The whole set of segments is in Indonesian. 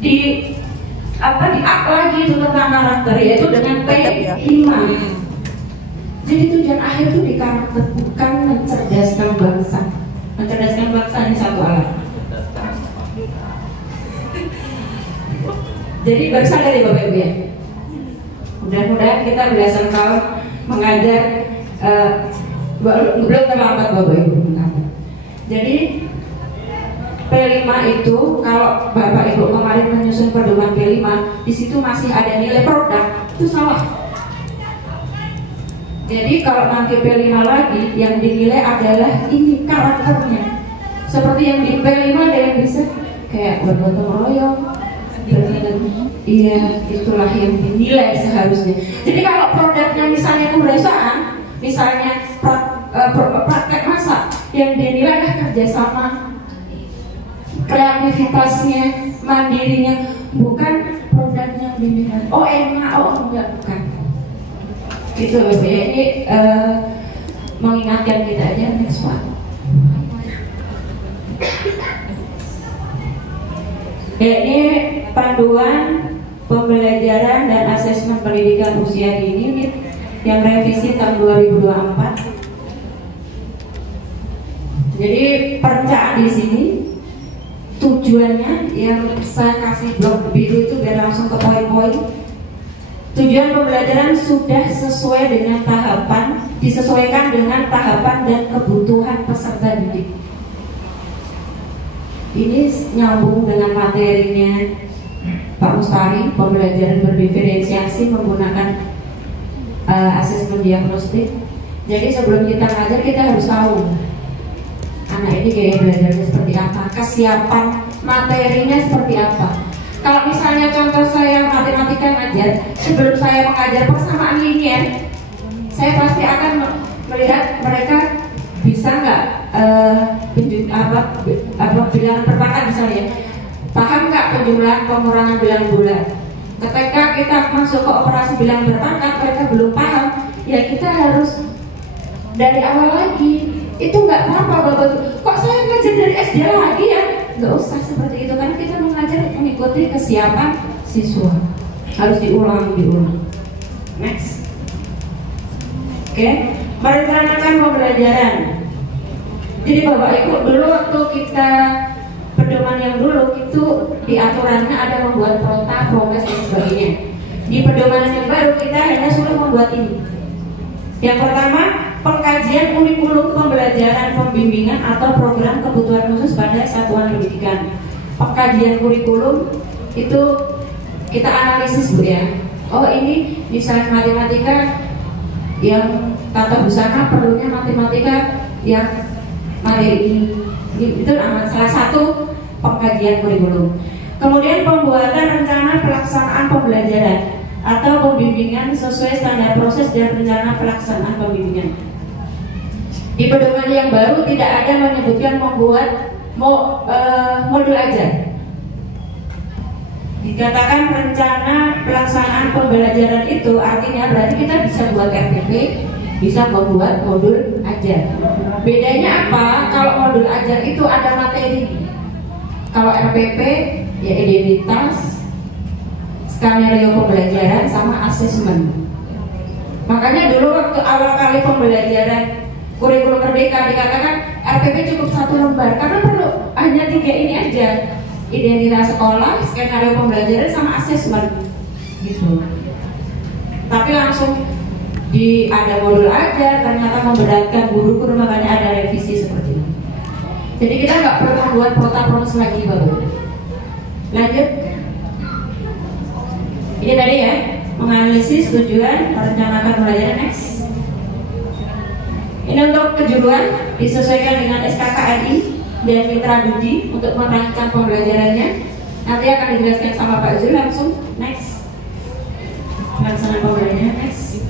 di up lagi itu tentang karakter, yaitu dengan P5. Jadi tujuan akhir itu di karakter, bukan mencerdaskan bangsa. Mencerdaskan bangsa ini satu alat. Jadi bangsa dari Bapak Ibu ya. Mudah-mudahan kita belasan tahun mengajar, belum terlambat Bapak Ibu. Jadi P5 itu kalau Bapak Ibu kemarin menyusun pedoman P5, di situ masih ada nilai produk, itu salah. Jadi kalau nanti P5 lagi yang dinilai adalah ini karakternya. Seperti yang di P5 ada yang bisa kayak bergotong royong. Iya, itulah yang dinilai seharusnya. Jadi kalau produknya misalnya kewirausahaan, misalnya praktek masak, yang dinilai adalah kerjasama, kreativitasnya, mandirinya, bukan produknya yang dinilai. Oh enak, oh enggak, bukan. Gitu loh ya, ini mengingatkan kita aja. Next one. Ya, ini panduan pembelajaran dan asesmen pendidikan usia dini yang revisi tahun 2024. Jadi perencanaan di sini tujuannya yang saya kasih blok biru itu biar langsung ke poin-poin. Tujuan pembelajaran sudah sesuai dengan tahapan, disesuaikan dengan tahapan dan kebutuhan peserta didik. Ini nyambung dengan materinya Pak Mustari, pembelajaran berdiferensiasi menggunakan asesmen diagnostik. Jadi sebelum kita ngajar kita harus tahu anak ini kayak belajarnya seperti apa, kesiapan materinya seperti apa. Kalau misalnya contoh saya matematika ngajar, sebelum saya mengajar persamaan linier, saya pasti akan melihat mereka bisa nggak bilangan perpangkat misalnya, paham nggak penjumlahan pengurangan bilangan bulan. Ketika kita masuk ke operasi bilangan berpangkat mereka belum paham, ya kita harus dari awal lagi. Itu nggak apa-apa Bapak. Kok saya ngajar dari SD lagi ya? Nggak usah seperti itu, karena kita mengajar mengikuti kesiapan siswa. Harus diulang. Next. Oke, merencanakan pembelajaran. Jadi Bapak Ibu, dulu waktu kita pedoman yang dulu itu di aturannya ada membuat prota, progres dan sebagainya. Di pedoman yang baru kita hanya suruh membuat ini. Yang pertama, pengkajian kurikulum pembelajaran pembimbingan atau program kebutuhan khusus pada satuan pendidikan. Pengkajian kurikulum itu kita analisis Bu ya. Oh ini misalnya matematika yang tata busana perlunya matematika yang materi ini. Itu salah satu pengkajian kurikulum. Kemudian pembuatan rencana pelaksanaan pembelajaran atau pembimbingan sesuai standar proses dan rencana pelaksanaan pembimbingan. Di pedoman yang baru tidak ada menyebutkan membuat modul ajar. Dikatakan rencana pelaksanaan pembelajaran itu artinya berarti kita bisa buat RPP, bisa membuat modul ajar. Bedanya apa? Kalau modul ajar itu ada materi. Kalau RPP ya identitas, skenario pembelajaran sama asesmen. Makanya dulu waktu awal kali pembelajaran kurikulum merdeka dikatakan RPP cukup 1 lembar karena perlu hanya 3 ini aja, identitas sekolah, skenario pembelajaran sama asesmen gitu. Tapi langsung ada modul ajar, ternyata memberatkan guru-guru, makanya ada revisi seperti ini. Jadi kita nggak perlu membuat prota-proses lagi baru. Lanjut. Ini tadi ya, menganalisis tujuan, merencanakan pembelajaran. Next. Ini untuk kejuruan disesuaikan dengan SKKRI dan Mitra Budi untuk merancang pembelajarannya. Nanti akan dijelaskan sama Pak Zul langsung. Next. Pelaksanaan pembelajaran. Next.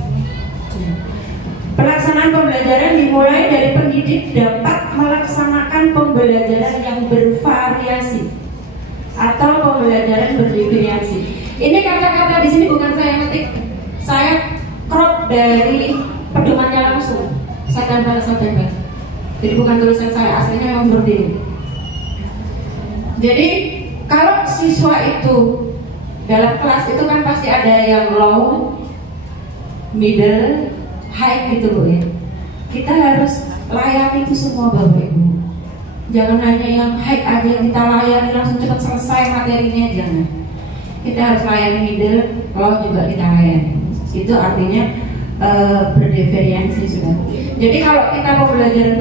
Pelaksanaan pembelajaran dimulai dari pendidik dapat melaksanakan pembelajaran yang bervariasi atau pembelajaran berdiferensiasi. Ini kata-kata di sini bukan saya ngetik, saya crop dari pedomannya langsung. Saya tempel. Jadi bukan tulisan saya, aslinya memang seperti ini. Jadi Kalau siswa itu dalam kelas itu kan pasti ada yang low, middle, high gitu Bu ya. Kita harus layani itu semua Bapak Ibu. Jangan hanya yang high aja yang kita layani langsung cepat selesai materinya, jangan. Kita harus layani middle, low juga kita layani. Itu artinya berdifferensiasi sudah. Jadi kalau kita mau belajar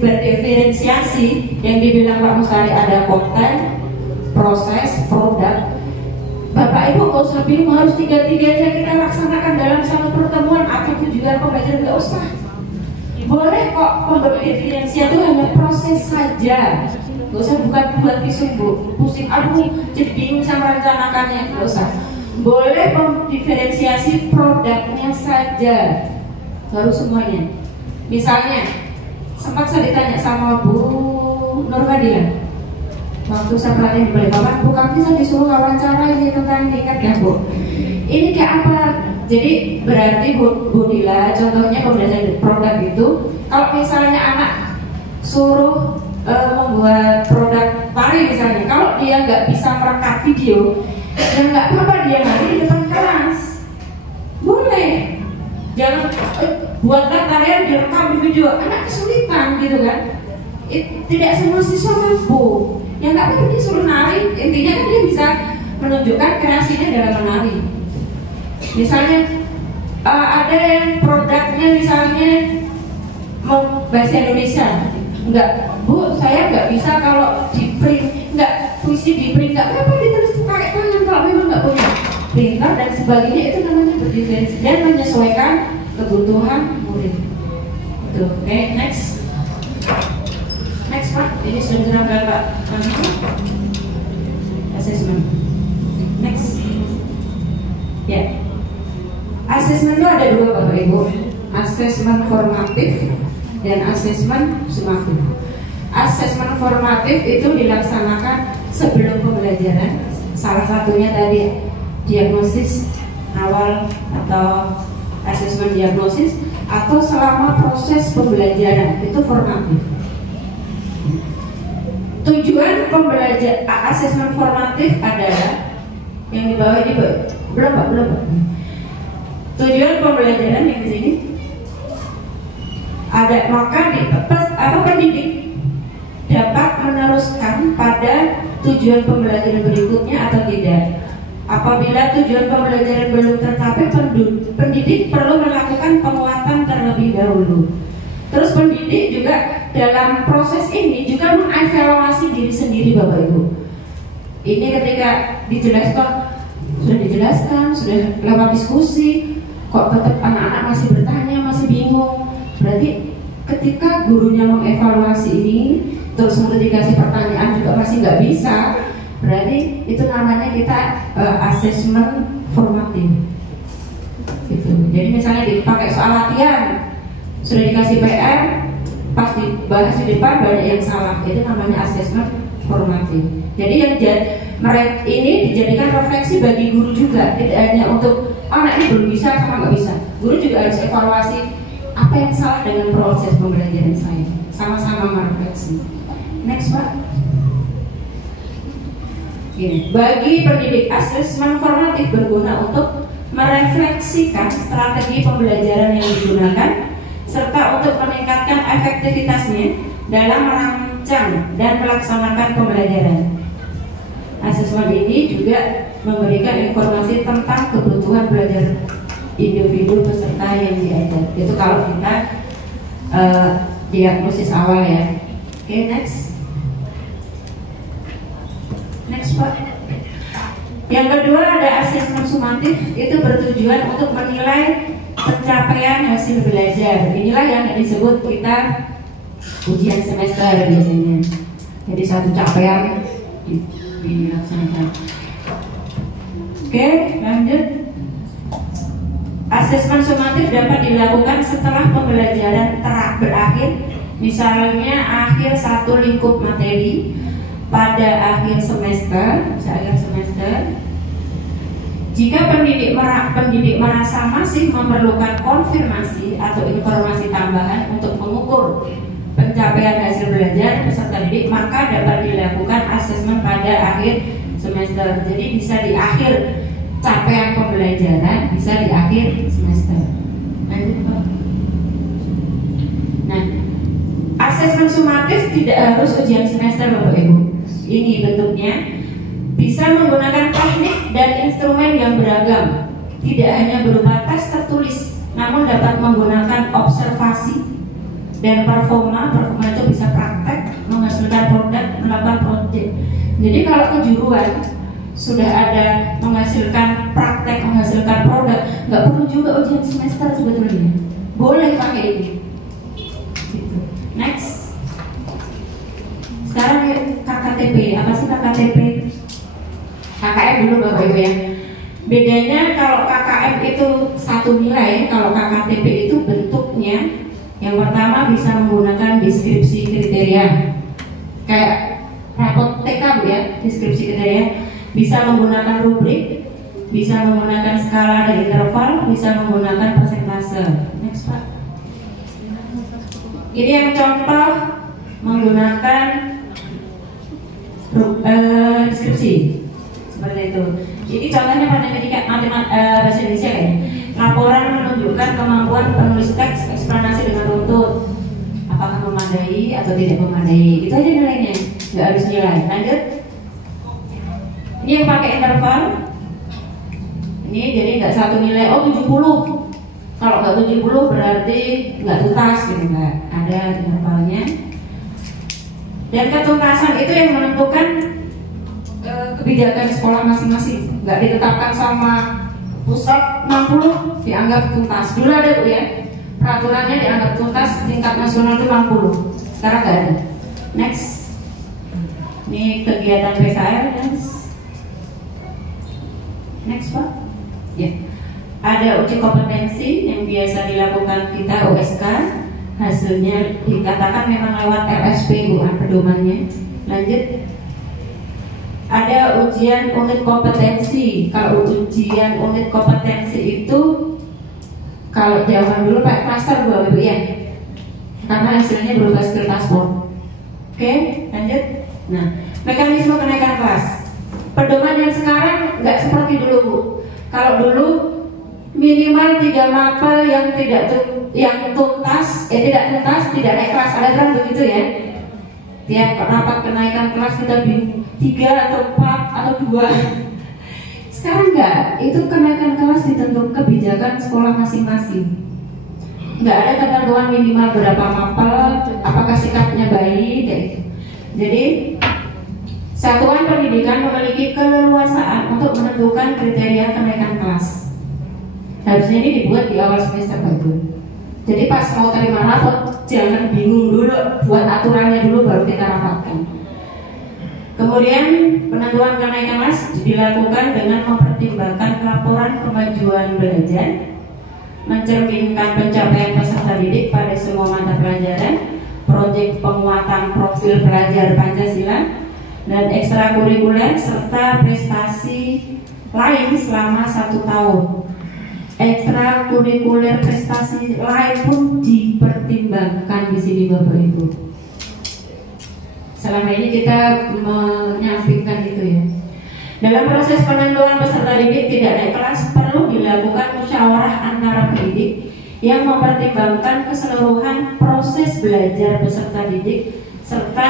berdiferensiasi yang dibilang Pak Mustari ada konten, proses, produk. Bapak Ibu nggak usah bingung harus tiga-tiganya kita laksanakan dalam satu pertemuan atau tujuan pembelajaran, nggak usah. Boleh kok berdiferensiasi itu hanya proses saja, nggak usah buat pusing, aduh jadi bingung sama rencanakannya, nggak usah. Boleh mendiferensiasi produknya saja, baru semuanya. Misalnya sempat saya ditanya sama Bu Nurmadilah waktu saya pelatihan di Balikpapan, Bu Kamti saya disuruh wawancara ini tentang tingkat ya Bu, ini kayak apa? Jadi berarti Bu Dila, contohnya pembelajaran produk itu, kalau misalnya anak suruh membuat produk tari misalnya, kalau dia nggak bisa merekam video, ya nggak apa-apa dia nanti di depan kelas, boleh. Jangan buatlah tarian direkam di video, anak kesulitan gitu kan. Tidak semua siswa mampu. Ya nggak apa-apa dia suruh nari, intinya kan dia bisa menunjukkan kreasinya dalam menari. Misalnya ada yang produknya misalnya mau bahasa Indonesia, enggak Bu, saya nggak bisa kalau di print, nggak puisi di print, nggak apa-apa ditulis pakai tangan kalau memang nggak punya printer dan sebagainya. Itu namanya berdiferensi dan menyesuaikan kebutuhan murid. Oke, next Pak, ini sudah disampaikan Pak assessment. Next ya. Asesmen itu ada dua Bapak Ibu, asesmen formatif dan asesmen sumatif. Asesmen formatif itu dilaksanakan sebelum pembelajaran, salah satunya tadi diagnosis awal atau asesmen diagnosis, atau selama proses pembelajaran, itu formatif. Tujuan pembelajaran asesmen formatif adalah yang di bawah ini belum Pak. Tujuan pembelajaran yang di sini ada, maka pendidik dapat meneruskan pada tujuan pembelajaran berikutnya atau tidak. Apabila tujuan pembelajaran belum tercapai, pendidik perlu melakukan penguatan terlebih dahulu. Terus pendidik juga dalam proses ini juga mengevaluasi diri sendiri Bapak Ibu. Ini ketika dijelaskan, sudah lewat diskusi, kok tetap anak-anak masih bertanya, masih bingung. Berarti ketika gurunya mengevaluasi ini, terus dikasih pertanyaan juga masih nggak bisa, berarti itu namanya kita asesmen formatif. Gitu. Jadi misalnya dipakai soal latihan, sudah dikasih PR, pas dibahas di depan banyak yang salah, itu namanya asesmen formatif. Jadi yang ini dijadikan refleksi bagi guru juga, tidak hanya untuk anak ini belum bisa sama nggak bisa. Guru juga harus evaluasi apa yang salah dengan proses pembelajaran saya, sama-sama merefleksi. Next Pak. Gini, bagi pendidik asesmen formatif berguna untuk merefleksikan strategi pembelajaran yang digunakan serta untuk meningkatkan efektivitasnya dalam merancang dan melaksanakan pembelajaran. Asesmen ini juga memberikan informasi tentang kebutuhan belajar individu peserta yang diajar. Itu kalau kita diagnosis awal ya. Oke, next Pak. Yang kedua ada asesmen sumatif, itu bertujuan untuk menilai pencapaian hasil belajar. Inilah yang disebut kita ujian semester biasanya. Jadi satu capaian dilaksanakan. Oke, lanjut. Asesmen sumatif dapat dilakukan setelah pembelajaran berakhir, misalnya akhir satu lingkup materi, pada akhir semester. Jika pendidik merasa masih memerlukan konfirmasi atau informasi tambahan untuk mengukur pencapaian hasil belajar peserta didik, maka dapat dilakukan asesmen pada pada akhir semester. Jadi bisa di akhir capaian pembelajaran, bisa di akhir semester. Lanjut Pak. Nah, asesmen sumatif tidak harus ujian semester Bapak Ibu. Ini bentuknya bisa menggunakan teknik dan instrumen yang beragam. Tidak hanya berupa tes tertulis, namun dapat menggunakan observasi dan performa itu bisa praktek, menghasilkan produk, melakukan proyek. Jadi kalau kejuruan sudah ada menghasilkan praktek, menghasilkan produk, nggak perlu juga ujian semester sebetulnya. Boleh pakai ini. Gitu. Next. Sekarang KKTP. Apa sih KKTP? KKM dulu Bapak Ibu ya. Bedanya kalau KKM itu satu nilai, kalau KKTP itu bentuknya yang pertama bisa menggunakan deskripsi kriteria. Kayak rapot TK Bu ya, deskripsi kriteria. Bisa menggunakan rubrik, bisa menggunakan skala dan interval, bisa menggunakan persentase. Next Pak. Ini yang contoh menggunakan deskripsi seperti itu. Jadi contohnya pada ketika bahasa Indonesia ya, laporan menunjukkan kemampuan penulis teks eksplanasi dengan runtut, apakah memadai atau tidak memadai. Itu aja nilainya, nggak harus nilai. Lanjut. Ini yang pakai interval. Ini jadi nggak satu nilai, oh 70. Kalau nggak 70 berarti nggak tuntas gitu, nggak ada intervalnya. Dan ketuntasan itu yang menentukan kebijakan sekolah masing-masing. Nggak ditetapkan sama pusat 60 dianggap tuntas. Dulu ada tuh ya, peraturannya dianggap tuntas tingkat nasional itu 60. Sekarang nggak ada. Next. Ini kegiatan PKL. Next Pak. Ya. Ada uji kompetensi yang biasa dilakukan kita USK. Hasilnya dikatakan memang lewat LSP bukan pedomannya. Lanjut. Ada ujian unit kompetensi. Kalau ujian unit kompetensi itu kalau zaman dulu Pak klaster Bapak Ibu ya. Karena hasilnya berupa skill paspor. Oke, lanjut. Nah, mekanisme kenaikan kelas. Pedoman yang sekarang nggak seperti dulu Bu. Kalau dulu minimal 3 mapel yang tidak tuntas, tidak naik kelas. Ada kan begitu ya? Tiap rapat kenaikan kelas kita bingung 3 atau 4 atau 2. Sekarang enggak, itu kenaikan kelas ditentukan kebijakan sekolah masing-masing. Enggak ada ketentuan minimal berapa mapel, apakah sikapnya baik kayak gitu. Jadi satuan pendidikan memiliki keleluasaan untuk menentukan kriteria kenaikan kelas. Harusnya ini dibuat di awal semester baru. Jadi pas mau terima rapot jangan bingung dulu, buat aturannya dulu baru kita rapatkan. Kemudian penentuan kenaikan kelas dilakukan dengan mempertimbangkan laporan kemajuan belajar, mencerminkan pencapaian peserta didik pada semua mata pelajaran, proyek penguatan profil pelajar Pancasila, dan ekstrakurikuler serta prestasi lain selama 1 tahun. Ekstrakurikuler prestasi lain pun dipertimbangkan di sini Bapak Ibu. Selama ini kita menyampingkan itu ya. Dalam proses penentuan peserta didik tidak naik kelas perlu dilakukan musyawarah antara pendidik yang mempertimbangkan keseluruhan proses belajar peserta didik serta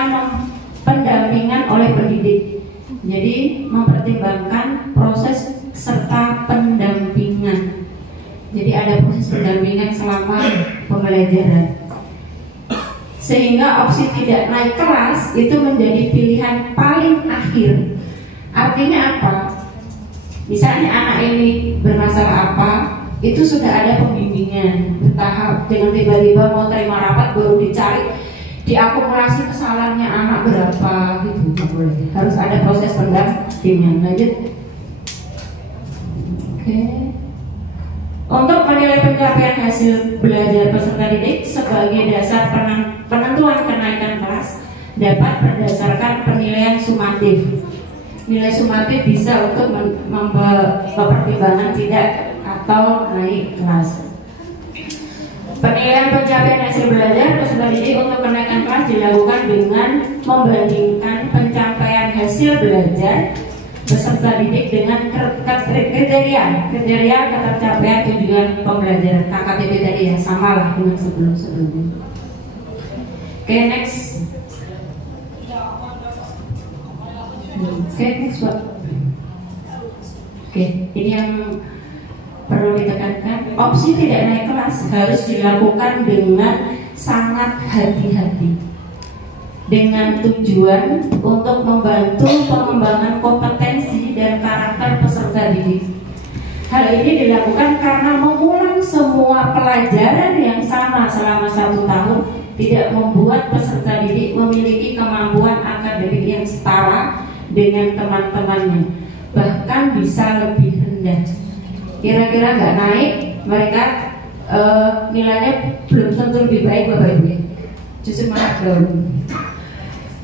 pendampingan oleh pendidik. Jadi mempertimbangkan proses serta pendampingan. Jadi ada proses pendampingan selama pembelajaran. Sehingga opsi tidak naik kelas itu menjadi pilihan paling akhir. Artinya apa? Misalnya anak ini bermasalah apa, itu sudah ada pembimbingan bertahap. Dengan tiba-tiba mau terima rapat baru dicari diakumulasi kesalahannya anak berapa gitu, nggak boleh. Harus ada proses pendampingan. Lanjut. Oke. Untuk menilai pencapaian hasil belajar peserta didik sebagai dasar penentuan kenaikan kelas dapat berdasarkan penilaian sumatif. Nilai sumatif bisa untuk mempertimbangkan tidak atau naik kelas. Penilaian pencapaian hasil belajar peserta didik untuk kenaikan kelas dilakukan dengan membandingkan pencapaian hasil hasil belajar peserta didik dengan kriteria ketercapaian tujuan pembelajaran KKTP tadi ya, sama lah dengan sebelumnya. Oke, next. Next Pak. Oke, ini yang perlu ditekankan, opsi tidak naik kelas harus dilakukan dengan sangat hati-hati, dengan tujuan untuk membantu pengembangan kompetensi dan karakter peserta didik. Hal ini dilakukan karena mengulang semua pelajaran yang sama selama 1 tahun tidak membuat peserta didik memiliki kemampuan akademik yang setara dengan teman-temannya, bahkan bisa lebih rendah. Kira-kira nggak naik, mereka nilainya belum tentu lebih baik Bapak Ibu, justru malah down.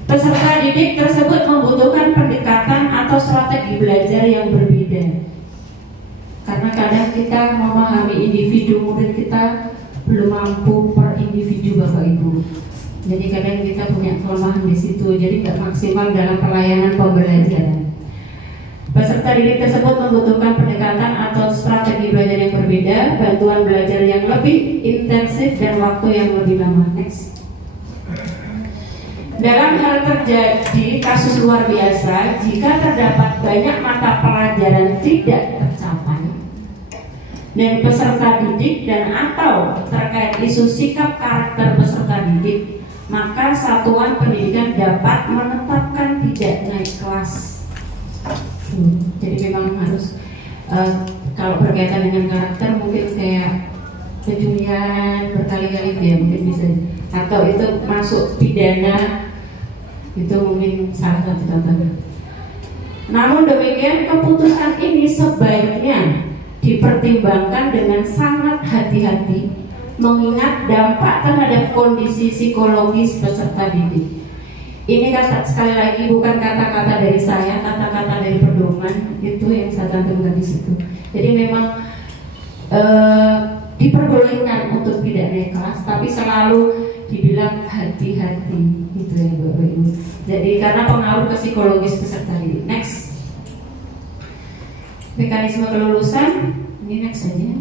Peserta didik tersebut membutuhkan pendekatan atau strategi belajar yang berbeda, karena kadang kita memahami individu murid kita belum mampu per individu Bapak Ibu. Jadi kadang kita punya kelemahan di situ, jadi nggak maksimal dalam pelayanan pembelajaran. Peserta didik tersebut membutuhkan pendekatan atau strategi belajar yang berbeda, bantuan belajar yang lebih intensif dan waktu yang lebih lama. Next. Dalam hal terjadi kasus luar biasa, jika terdapat banyak mata pelajaran tidak tercapai dan peserta didik dan atau terkait isu sikap karakter peserta didik, maka satuan pendidikan dapat menetapkan tidak naik kelas. Jadi memang harus kalau berkaitan dengan karakter mungkin kayak pencurian berkali-kali ya mungkin bisa, atau itu masuk pidana, itu mungkin salah satu contohnya. Namun demikian, keputusan ini sebaiknya dipertimbangkan dengan sangat hati-hati, mengingat dampak terhadap kondisi psikologis peserta didik. Ini kata, sekali lagi bukan kata-kata dari saya, kata-kata dari pedoman itu yang saya cantumkan di situ. Jadi memang diperbolehkan untuk tidak naik kelas, tapi selalu dibilang hati-hati, gitu ya Bapak Ibu. Jadi karena pengaruh ke psikologis peserta didik. Next, mekanisme kelulusan, ini next saja.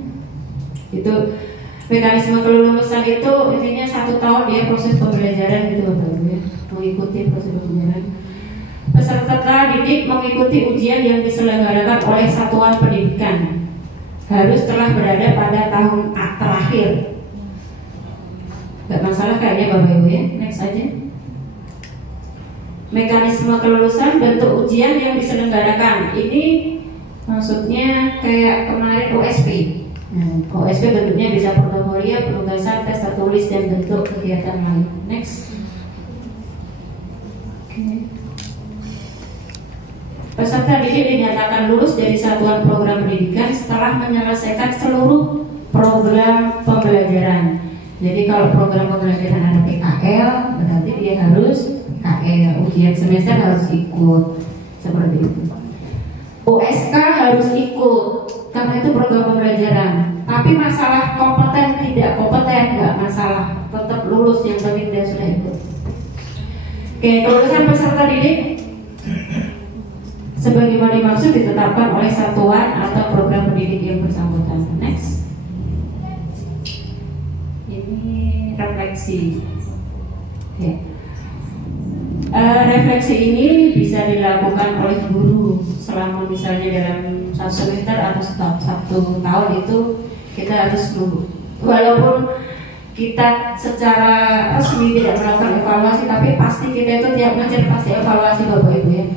Itu mekanisme kelulusan itu intinya 1 tahun dia proses pembelajaran gitu Bapak Ibu ya, mengikuti proses pembelajaran. Peserta didik mengikuti ujian yang diselenggarakan oleh satuan pendidikan harus telah berada pada tahun terakhir. Gak masalah kayaknya Bapak Ibu ya. Next aja. Mekanisme kelulusan, bentuk ujian yang diselenggarakan. Ini maksudnya kayak kemarin OSP. OSP bentuknya bisa portofolio, penugasan, tes tertulis, dan bentuk kegiatan lain. Next. Peserta didik dinyatakan lulus dari satuan program pendidikan setelah menyelesaikan seluruh program pembelajaran. Jadi kalau program pembelajaran ada PKL, berarti dia harus PKL, ujian semester harus ikut, seperti itu. USK harus ikut, karena itu program pembelajaran. Tapi masalah kompeten tidak kompeten nggak masalah, tetap lulus, yang penting dia sudah ikut. Oke, kelulusan peserta didik sebagaimana dimaksud ditetapkan oleh satuan atau program pendidik yang bersangkutan. Next. Ini refleksi. Okay. Refleksi ini bisa dilakukan oleh guru selama misalnya dalam 1 semester atau 1 tahun itu kita harus nunggu. Walaupun kita secara resmi tidak melakukan evaluasi, tapi pasti kita itu tiap ngajar pasti evaluasi Bapak Ibu ya.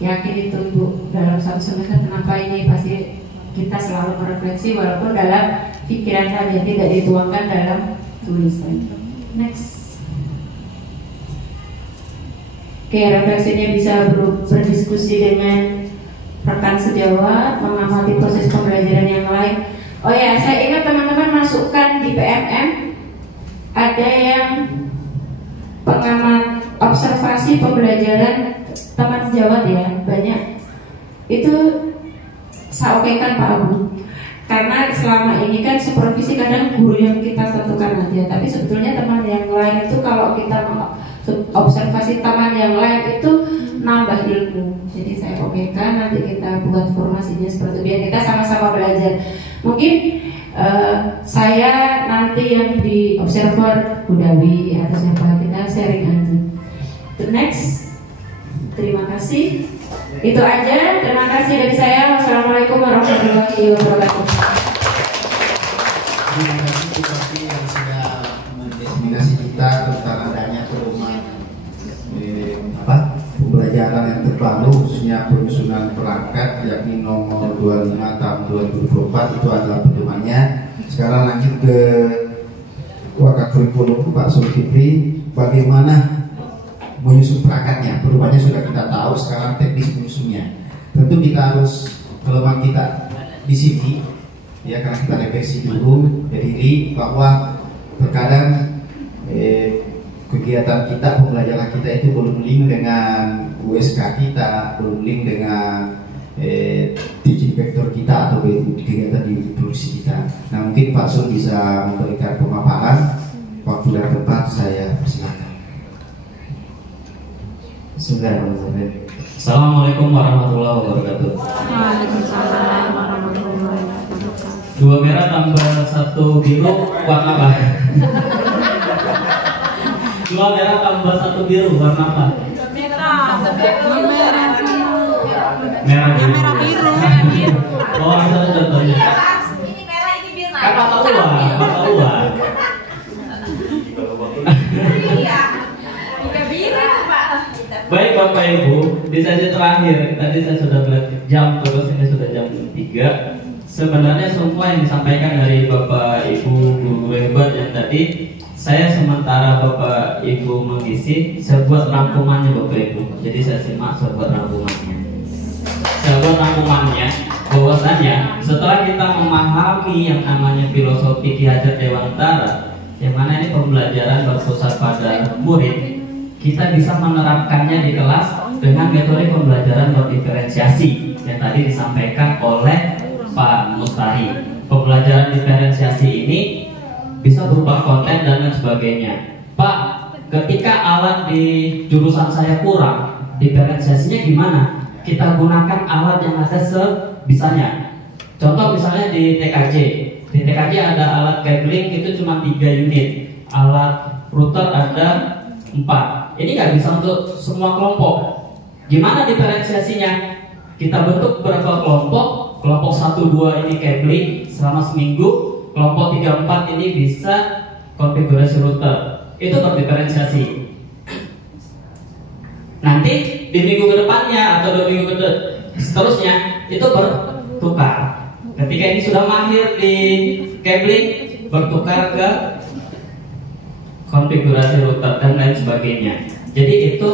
Yakin itu Ibu, dalam 1 semester kenapa ini, pasti kita selalu merefleksi walaupun dalam pikiran saja, tidak dituangkan dalam tulisan. Next. Oke, refleksinya bisa berdiskusi dengan rekan sejawat, mengamati proses pembelajaran yang lain. Oh ya, saya ingat teman-teman masukkan di PMM ada yang pengamat observasi pembelajaran teman sejawat ya, banyak. Itu saya okekan Pak Abu, karena selama ini kan supervisi kadang guru yang kita tentukan aja, tapi sebetulnya teman yang lain itu kalau kita observasi teman yang lain itu nambah ilmu. Jadi saya okekan, nanti kita buat formasinya seperti itu biar kita sama-sama belajar. Mungkin saya nanti yang di observer Budawi atau siapa, kita sharing aja. Next, terima kasih. Itu aja, terima kasih dari saya. Wassalamualaikum warahmatullahi wabarakatuh. Terima kasih Bupati yang sudah mendefinisi kita tentang adanya perumahan pembelajaran yang terbaru, khususnya penyusunan perangkat yakni nomor 25 tahun 2024 itu adalah pedomannya. Sekarang lanjut ke Wakakurikulum Pak Zulkifli, bagaimana menyusun perangkatnya? Perubahannya sudah kita tahu, sekarang teknis menyusunnya. Tentu kita harus, kelemahan kita di sini ya, karena kita refleksi dulu diri bahwa terkadang kegiatan kita, pembelajaran kita itu belum link dengan USK kita, belum link dengan teaching vector kita atau kegiatan di produksi kita. Nah, mungkin Pak Sul bisa memberikan pemaparan. Waktu dan tempat saya persilakan. Bismillahirrahmanirrahim. Assalamualaikum warahmatullahi wabarakatuh. Waalaikumsalam warahmatullahi wabarakatuh. 2 merah tambah 1 biru warna apa? 2 merah tambah 1 biru warna apa? Merah biru. Oh, itu contohnya. Ini merah, ini biru. Kan mata uang. Iya. Bukan biru, Pak. Baik Bapak Ibu, di sesi terakhir tadi saya sudah melihat jam, terus ini sudah jam 3. Sebenarnya semua yang disampaikan dari Bapak Ibu guru hebat yang tadi, saya sementara Bapak Ibu mengisi, saya buat rangkumannya Bapak Ibu. Jadi saya simak, saya buat rangkumannya. Saya buat rangkumannya bahwasanya setelah kita memahami yang namanya filosofi Ki Hajar Dewantara, yang mana ini pembelajaran berpusat pada murid, kita bisa menerapkannya di kelas dengan metode pembelajaran berdiferensiasi yang tadi disampaikan oleh Pak Mustahi. Pembelajaran diferensiasi ini bisa berupa konten dan lain sebagainya. Pak, ketika alat di jurusan saya kurang, diferensiasinya gimana? Kita gunakan alat yang ada sebisanya. Contoh misalnya di TKJ. Di TKJ ada alat cabling itu cuma 3 unit, alat router ada 4. Ini nggak bisa untuk semua kelompok. Gimana diferensiasinya? Kita bentuk beberapa kelompok. Kelompok 1-2 ini cabling selama seminggu. Kelompok 3-4 ini bisa konfigurasi router. Itu berdiferensiasi. Nanti di minggu kedepannya atau 2 minggu seterusnya itu bertukar. Ketika ini sudah mahir di cabling, bertukar ke konfigurasi router dan lain sebagainya. Jadi itu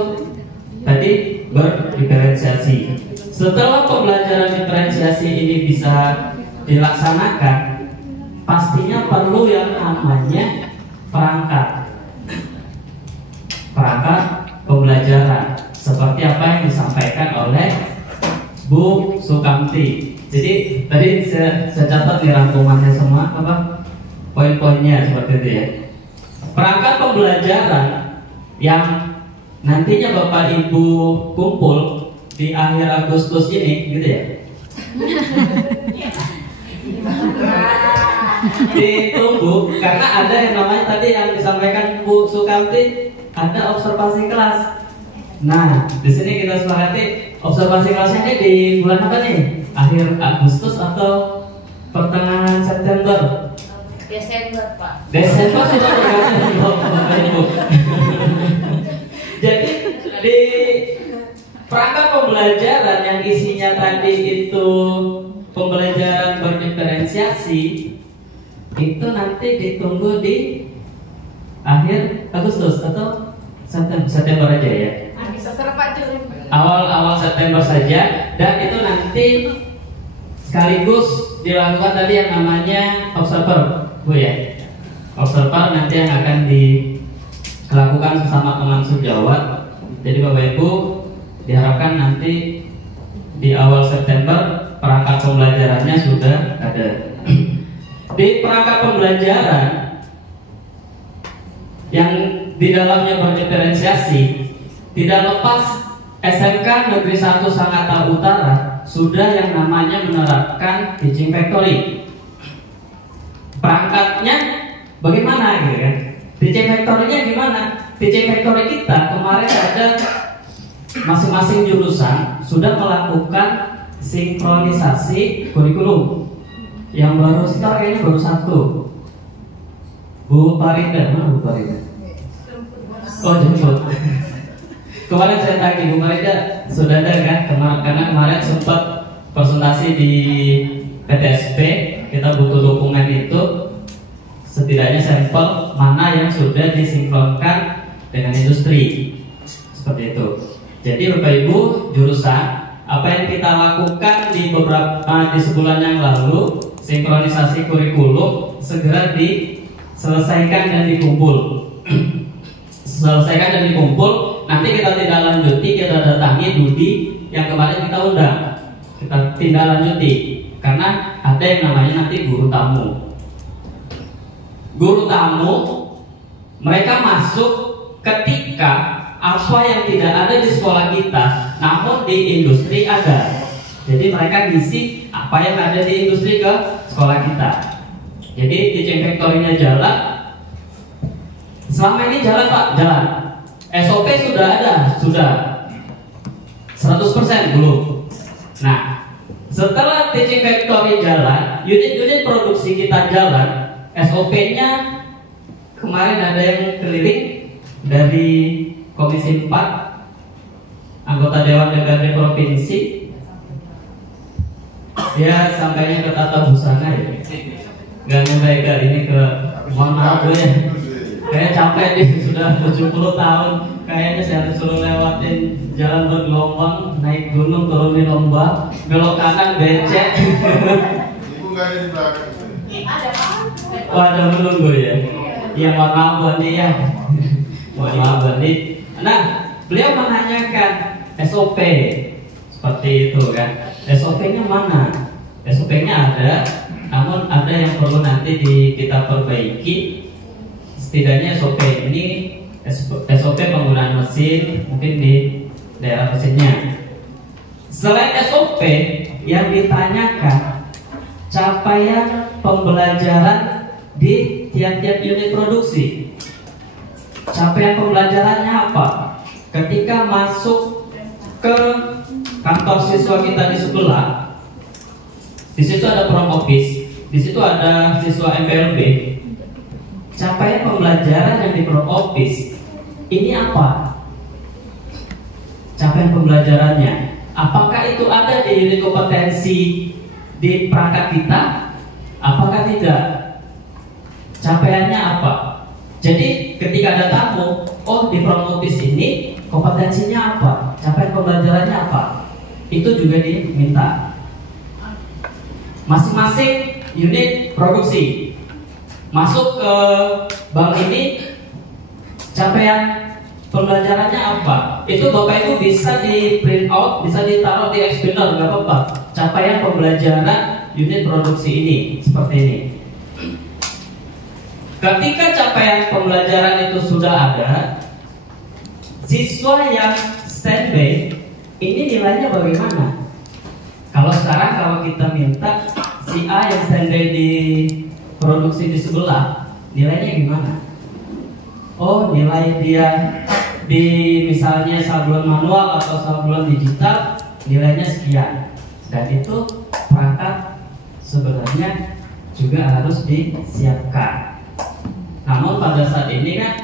tadi berdiferensiasi. Setelah pembelajaran diferensiasi ini bisa dilaksanakan, pastinya perlu yang namanya perangkat pembelajaran seperti apa yang disampaikan oleh Bu Sukamti. Jadi tadi saya catat di rangkumannya semua poin-poinnya seperti itu ya. Perangkat pembelajaran yang nantinya Bapak Ibu kumpul di akhir Agustus ini, gitu ya. Ditunggu karena ada yang namanya tadi yang disampaikan Bu Sukamti, ada observasi kelas. Nah, di sini kita sepakati observasi kelasnya ini di bulan apa nih? Akhir Agustus atau pertengahan September? Desember, Pak. Desember sudah berganti. Jadi di perangkat pembelajaran yang isinya tadi itu pembelajaran berdiferensiasi, itu nanti ditunggu di akhir Agustus atau September aja ya. Bisa serpat juga. Awal September saja, dan itu nanti sekaligus dilakukan tadi yang namanya observer, Bu ya. Observer nanti yang akan dilakukan sesama teman sejawat. Jadi Bapak Ibu diharapkan nanti di awal September perangkat pembelajarannya sudah ada. Di perangkat pembelajaran yang di dalamnya berdiferensiasi tidak lepas SMK Negeri 1 Sangatta Utara sudah yang namanya menerapkan teaching factory. Perangkatnya bagaimana gitu kan? Teaching factory-nya gimana? Teaching factory kita kemarin ada masing-masing jurusan sudah melakukan sinkronisasi kurikulum. Yang baru start kayaknya baru satu. Bu Farida, mana Bu Farida? Oh jemput. Kemarin saya tagih Bu Farida sudah ada kan? Karena kemarin sempat presentasi di PTSP, kita butuh dukungan itu setidaknya sampel mana yang sudah disinkronkan dengan industri seperti itu. Jadi Bapak Ibu jurusan apa yang kita lakukan di sebulan yang lalu, sinkronisasi kurikulum segera diselesaikan dan dikumpul. Selesaikan dan dikumpul, nanti kita tidak lanjuti, kita datangi Budi yang kemarin kita undang, kita tindak lanjuti karena ada yang namanya nanti guru tamu. Guru tamu mereka masuk ketika apa yang tidak ada di sekolah kita, namun di industri ada. Jadi mereka ngisi apa yang ada di industri ke sekolah kita. Jadi teaching factory-nya jalan. Selama ini jalan Pak, jalan. SOP sudah ada, sudah 100% belum. Nah, setelah teaching factory jalan, unit-unit produksi kita jalan, SOP-nya kemarin ada yang keliling dari Komisi 4 anggota Dewan DPRD Provinsi. Dia sampainya ke Tata Busana ya. Gak nyampaikan ini ke, mohon maaf ya. Kayak capek nih, sudah 70 tahun. Kayaknya saya disuruh lewatin jalan bergelombang, naik gunung, turunin lomba, belok kanan becek. Ibu nggak ada di belakang. Oh, ada menunggu ya. Iya, mohon maaf Bandi ya. Mohon maaf Bandi. Nah, beliau menanyakan SOP seperti itu kan. SOP-nya mana? SOP-nya ada, namun ada yang perlu nanti kita perbaiki. Setidaknya SOP ini SOP penggunaan mesin mungkin di daerah mesinnya. Selain SOP yang ditanyakan capaian pembelajaran di tiap-tiap unit produksi. Capaian pembelajarannya apa? Ketika masuk ke kantor siswa kita di sebelah, di situ ada front office, di situ ada siswa MPLB. Capaian pembelajaran yang di front office ini apa? Capaian pembelajarannya, apakah itu ada di unit kompetensi di perangkat kita? Apakah tidak? Capaiannya apa? Jadi ketika ada tamu, oh di front office ini kompetensinya apa? Capaian pembelajarannya apa? Itu juga diminta. Masing-masing unit produksi masuk ke bank ini, capaian pembelajarannya apa? Itu Bapak Ibu bisa di print out, bisa ditaruh di explainer, nggak apa-apa. Capaian pembelajaran unit produksi ini seperti ini. Ketika capaian pembelajaran itu sudah ada, siswa yang standby ini nilainya bagaimana? Kalau sekarang kalau kita minta si A yang standby di produksi di sebelah, nilainya gimana? Oh, nilai dia di misalnya sablon manual atau sablon digital nilainya sekian. Dan itu perangkat sebenarnya juga harus disiapkan. Namun pada saat ini kan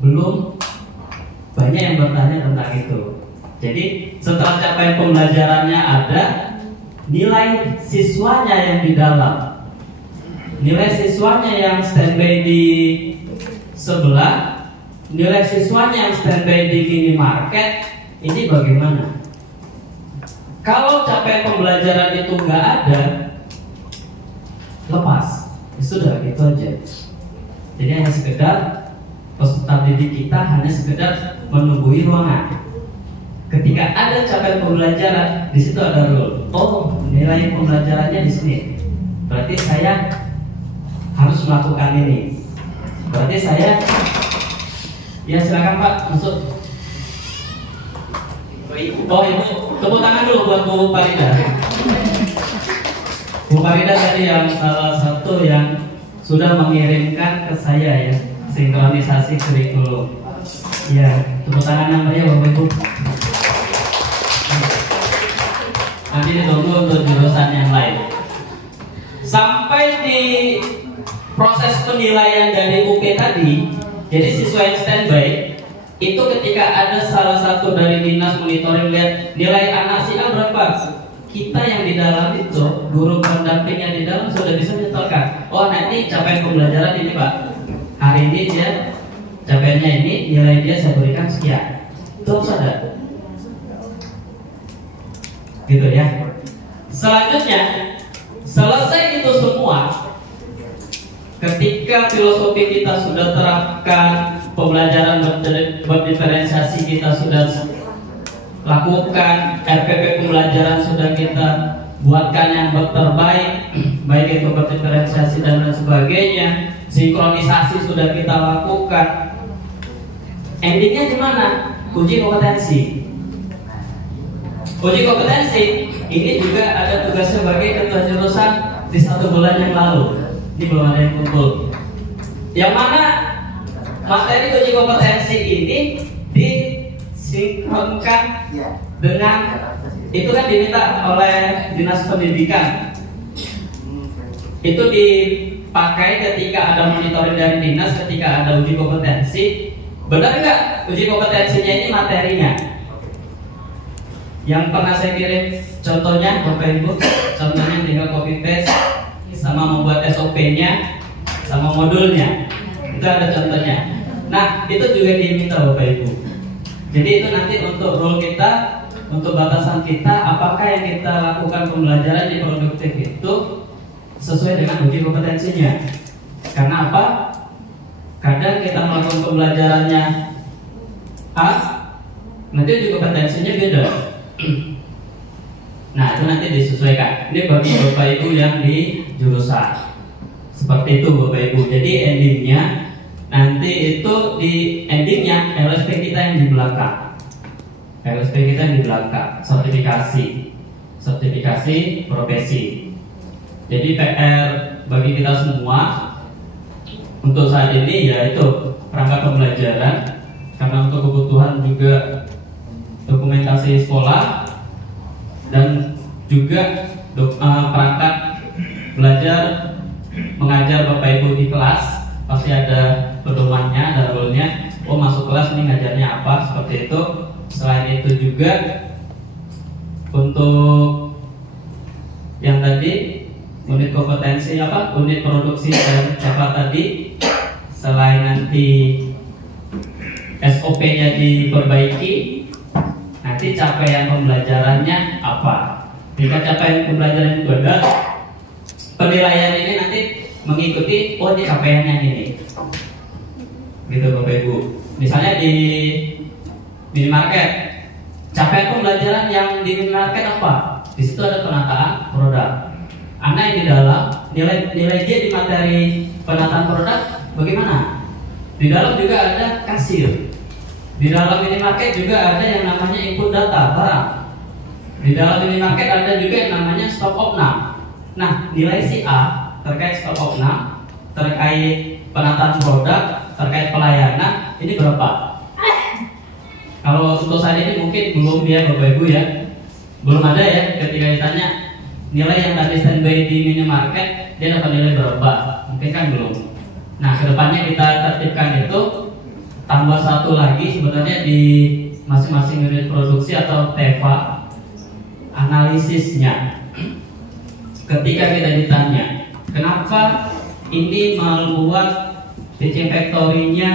belum banyak yang bertanya tentang itu. Jadi setelah capaian pembelajarannya ada, nilai siswanya yang di dalam, nilai siswanya yang standby di sebelah, nilai siswanya yang standby di minimarket, ini bagaimana? Kalau capaian pembelajaran itu nggak ada, lepas, sudah gitu aja. Jadi hanya sekedar peserta didik kita hanya sekedar menungguin ruangan. Ketika ada capaian pembelajaran, di situ ada rule. Oh, nilai pembelajarannya di sini. Berarti saya harus melakukan ini. Berarti saya, ya silakan Pak masuk. Oh ibu, tepuk tangan dulu buat Bu Farida. Bu Farida tadi yang salah satu yang sudah mengirimkan ke saya ya sinkronisasi kurikulum. Ya, tepuk tangan namanya Bapak Ibu. Nanti ditunggu untuk jurusan yang lain. Sampai di proses penilaian dari UP tadi, jadi siswa yang standby itu ketika ada salah satu dari dinas monitoring lihat nilai anak si A berapa, kita yang di dalam itu guru pendampingnya di dalam sudah bisa menyetorkan. Oh, nah ini capaian pembelajaran ini Pak. Hari ini dia capaiannya ini, nilai dia saya berikan sekian. Itu ada. Gitu ya. Selanjutnya, selesai itu semua, ketika filosofi kita sudah terapkan, pembelajaran berdiferensiasi kita sudah lakukan, RPP pembelajaran sudah kita buatkan yang terbaik, baik itu berdiferensiasi dan lain sebagainya, sinkronisasi sudah kita lakukan. Endingnya di mana? Uji kompetensi. Uji kompetensi ini juga ada tugas sebagai ketua jurusan di 1 bulan yang lalu. Ini belum ada yang kumpul. Yang mana materi uji kompetensi ini disinkronkan dengan itu kan diminta oleh dinas pendidikan. Itu dipakai ketika ada monitoring dari dinas, ketika ada uji kompetensi. Benar nggak uji kompetensinya ini materinya? Yang pernah saya kirim contohnya Bapak Ibu, contohnya tinggal copy paste sama membuat SOP-nya sama modulnya. Itu ada contohnya. Nah, itu juga diminta Bapak Ibu. Jadi itu nanti untuk rule kita, untuk batasan kita, apakah yang kita lakukan pembelajaran di produktif itu sesuai dengan uji kompetensinya. Karena apa? Kadang kita melakukan pembelajarannya A, nanti uji kompetensinya beda. Nah, itu nanti disesuaikan. Ini bagi Bapak Ibu yang di jurusan. Seperti itu Bapak Ibu. Jadi endingnya nanti itu di endingnya LSP kita yang di belakang. LSP kita yang di belakang. Sertifikasi profesi. Jadi PR bagi kita semua untuk saat ini yaitu perangkat pembelajaran, karena untuk kebutuhan juga dokumentasi sekolah dan juga perangkat belajar mengajar Bapak Ibu di kelas pasti ada pedomannya, ada rule-nya. Oh, masuk kelas ini ngajarnya apa, seperti itu. Selain itu juga untuk yang tadi unit kompetensi apa, unit produksi dan apa tadi, selain nanti SOP-nya diperbaiki, nanti capaian pembelajarannya apa. Jika capaian pembelajaran itu ada, penilaian ini nanti mengikuti, oh ini capaiannya ini. Gitu Bapak Ibu. Misalnya di minimarket, capaian pembelajaran yang di minimarket apa? Di situ ada penataan produk. Anak yang di dalam nilai dia di materi penataan produk bagaimana? Di dalam juga ada kasir. Di dalam minimarket juga ada yang namanya input data barang. Di dalam minimarket ada juga yang namanya stop opnam. Nah, nilai si A terkait stop opnam, terkait penataan produk, terkait pelayanan, ini berapa? Kalau untuk saat ini mungkin belum ya Bapak Ibu ya. Belum ada ya ketika ditanya nilai yang tadi standby di minimarket, dia dapat nilai berapa? Mungkin kan belum. Nah, kedepannya kita tertibkan itu tambah satu lagi sebenarnya di masing-masing unit produksi atau TEVA, analisisnya. Ketika kita ditanya kenapa ini membuat teaching factory-nya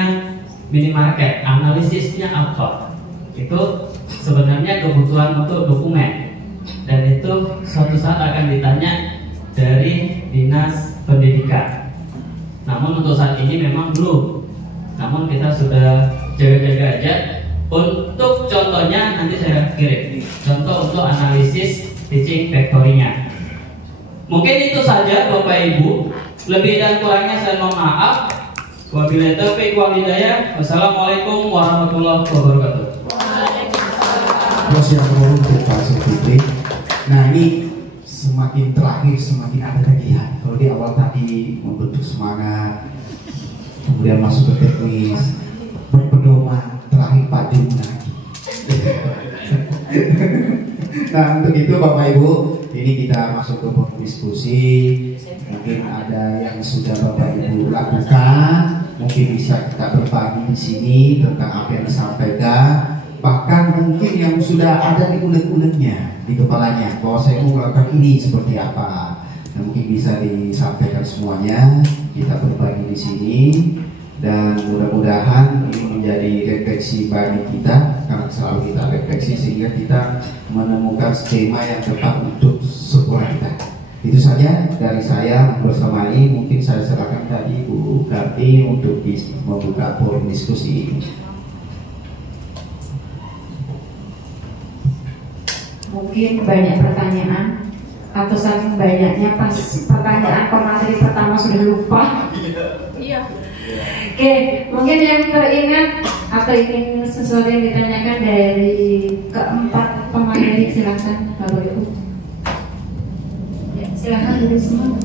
minimarket, analisisnya apa? Itu sebenarnya kebutuhan untuk dokumen, dan itu suatu saat akan ditanya dari dinas pendidikan. Namun untuk saat ini memang belum. Namun kita sudah jaga-jaga aja. Untuk contohnya nanti saya kirim contoh untuk analisis teaching factory-nya. Mungkin itu saja Bapak Ibu. Lebih dan kurangnya saya mohon maaf. Wabillahi taufiq wal hidayah. Wassalamualaikum warahmatullahi wabarakatuh. aplaus yang untuk Pak Zulkifli. Nah ini semakin terakhir semakin ada tagihan. Kalau di awal tadi membentuk semangat, kemudian masuk ke teknis, berpedoman, terakhir pajung lagi. Nah untuk itu Bapak Ibu, ini kita masuk ke diskusi. Mungkin ada yang sudah Bapak Ibu lakukan, mungkin bisa kita berbagi di sini tentang apa yang disampaikan. Bahkan mungkin yang sudah ada di ulet-uletnya, di kepalanya, bahwa saya mau melakukan ini seperti apa. Nah, mungkin bisa disampaikan semuanya, kita berbagi di sini. Dan mudah-mudahan ini menjadi refleksi bagi kita, karena selalu kita refleksi sehingga kita menemukan skema yang tepat untuk sekolah kita. Itu saja dari saya bersama ini. Mungkin saya serahkan tadi Bu Karti untuk membuka forum diskusi ini. Mungkin banyak pertanyaan atau saking banyaknya pas pertanyaan pemateri pertama sudah lupa. Iya. Oke, mungkin yang teringat atau ingin sesuatu yang ditanyakan dari keempat pemateri, silakan Bapak Ibu. Ya, silakan dari semua.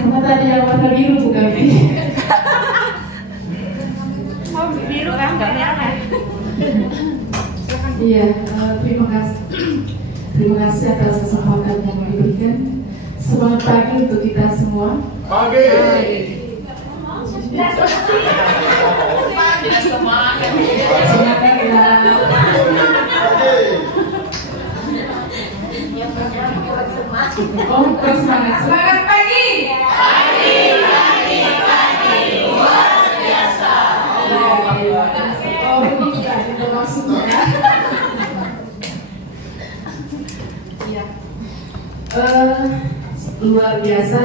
Apa tadi yang warna biru bukan ini? Oh, biru kan, nggak merah kan? Iya, terima kasih. Terima kasih atas kesempatan yang diberikan. Selamat pagi untuk kita semua. Pagi. Silakan Oh, semangat. Semangat pagi. Luar biasa. Oh, itu maksudnya. Iya. Luar biasa.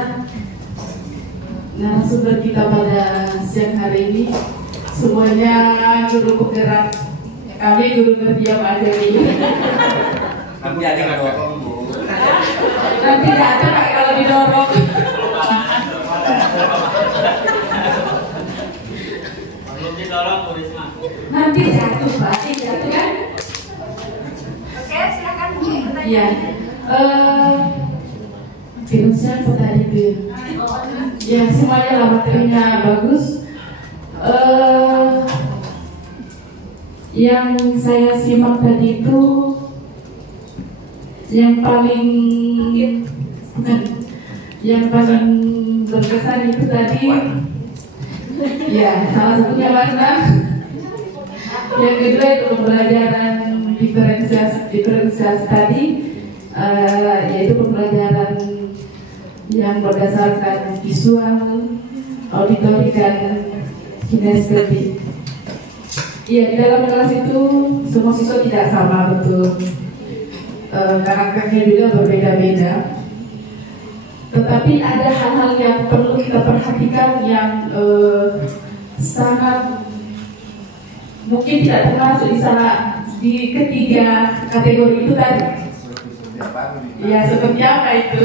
Narasumber kita pada siang hari ini semuanya guru penggerak. Kami guru berdiam aja ini. Nanti aja dorong Bu. Nanti nggak ada Kak, kalau didorong. Belum didorong Bu Risma. Nanti jatuh Pak, jatuh kan? Oke, silakan Bu. Iya. Virusnya apa tadi itu ya? Ya semuanya lah materinya bagus. Yang saya simak tadi itu yang paling berkesan itu tadi ya salah satunya warna, yang kedua itu pembelajaran diferensiasi tadi, yaitu pembelajaran yang berdasarkan visual, auditori dan kinestetik. Iya, di dalam kelas itu semua siswa tidak sama betul. Karakternya juga berbeda-beda. Tetapi ada hal-hal yang perlu kita perhatikan yang sangat mungkin tidak termasuk di ketiga kategori itu tadi. Ya, seperti apa itu?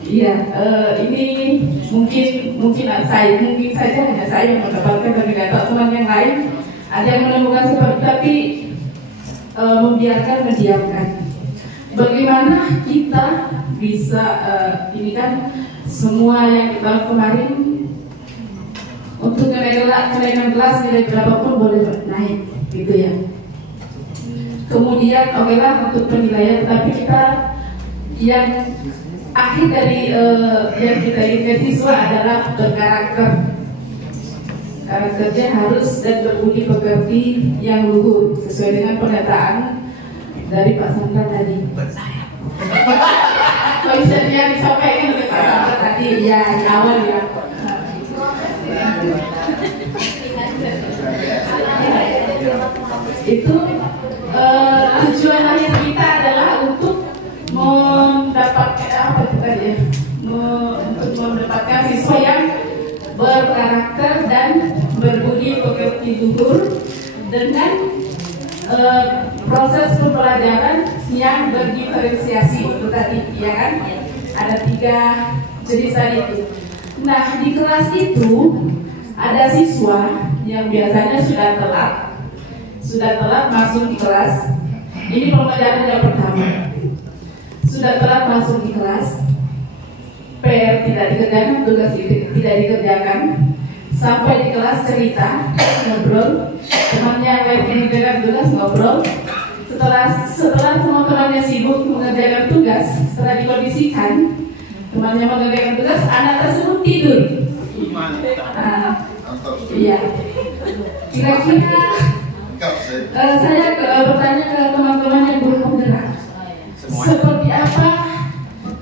Iya, ini mungkin saja hanya saya yang mendapatkan, tapi nggak tahu teman yang lain ada yang menemukan seperti itu, tapi membiarkan mendiamkan. Bagaimana kita bisa ini kan semua yang kita kemarin untuk kenaikan kelas nilai berapapun boleh naik, gitu ya. Kemudian oke lah untuk penilaian, tapi kita yang akhir dari yang kita inginkan siswa adalah berkarakter. Karakternya harus dan berbudi pekerti yang luhur sesuai dengan pendataan dari Pak Sandra tadi. Konsepnya disampaikan oleh Pak Sandra tadi ya di awal ya. Itu tujuan akhir kita adalah untuk mendapatkan apa itu tadi ya? Untuk mendapatkan siswa yang berkarakter dan berbudi pekerti luhur dengan proses pembelajaran yang berdiferensiasi itu tadi, ya kan? Ada 3 jenis tadi itu. Nah, di kelas itu ada siswa yang biasanya sudah telat masuk di kelas. Ini pembelajaran yang pertama. Sudah telat masuk di kelas, PR tidak dikerjakan, tugas tidak dikerjakan. Sampai di kelas cerita, ngobrol, temannya lagi mengerjakan tugas, ngobrol. Setelah semua temannya sibuk mengerjakan tugas, setelah dikondisikan temannya mengerjakan tugas, anak tersebut tidur. Iya. Kira-kira saya bertanya ke teman-teman yang belum bergerak, seperti apa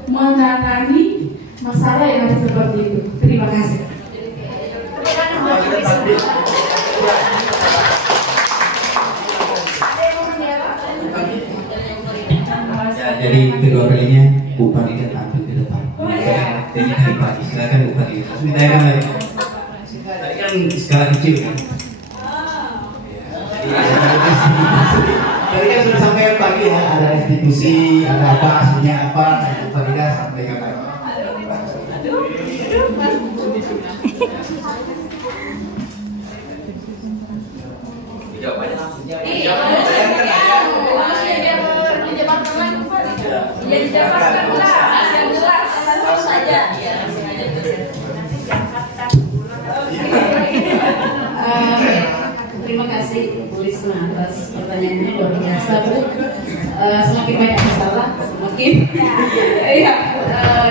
menangani masalah yang ada seperti itu? Terima kasih. Ya, jadi kedua kalinya Bu Farida tampil ke depan. Jadi hari pagi silakan Bu Farida. Sebentar lagi. Tadi kan skala kecil kan. Tadi kan sudah sampai pagi ya, ada institusi, ada apa, hasilnya apa, Bu Farida sampaikan lagi. Terima kasih Bu Risma atas pertanyaannya, luar biasa Bu. Semakin banyak masalah, semakin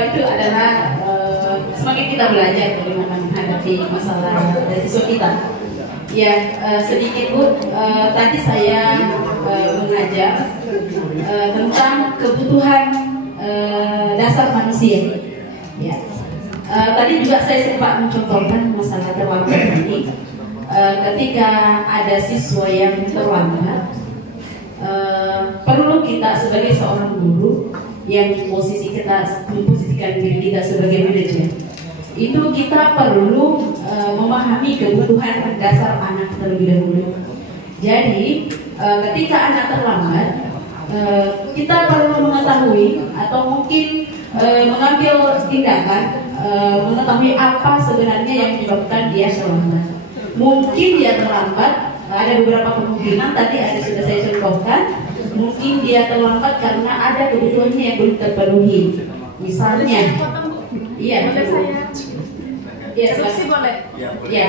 itu adalah semakin kita belajar bagaimana menghadapi masalah dari siswa kita. Ya, sedikit Bu, tadi saya mengajar tentang kebutuhan dasar manusia. Ya, tadi juga saya sempat mencontohkan masalah terlambat ini. Ketika ada siswa yang terlambat, perlu kita sebagai seorang guru yang memposisikan diri kita sebagai manajer, itu kita perlu memahami kebutuhan dasar anak terlebih dahulu. Jadi ketika anak terlambat, kita perlu mengetahui atau mungkin mengambil tindakan, mengetahui apa sebenarnya yang menyebabkan dia terlambat. Mungkin dia terlambat, ada beberapa kemungkinan tadi sudah saya contohkan. Mungkin dia terlambat karena ada kebutuhannya yang belum terpenuhi. Misalnya, iya, boleh saya? Iya, boleh. Iya,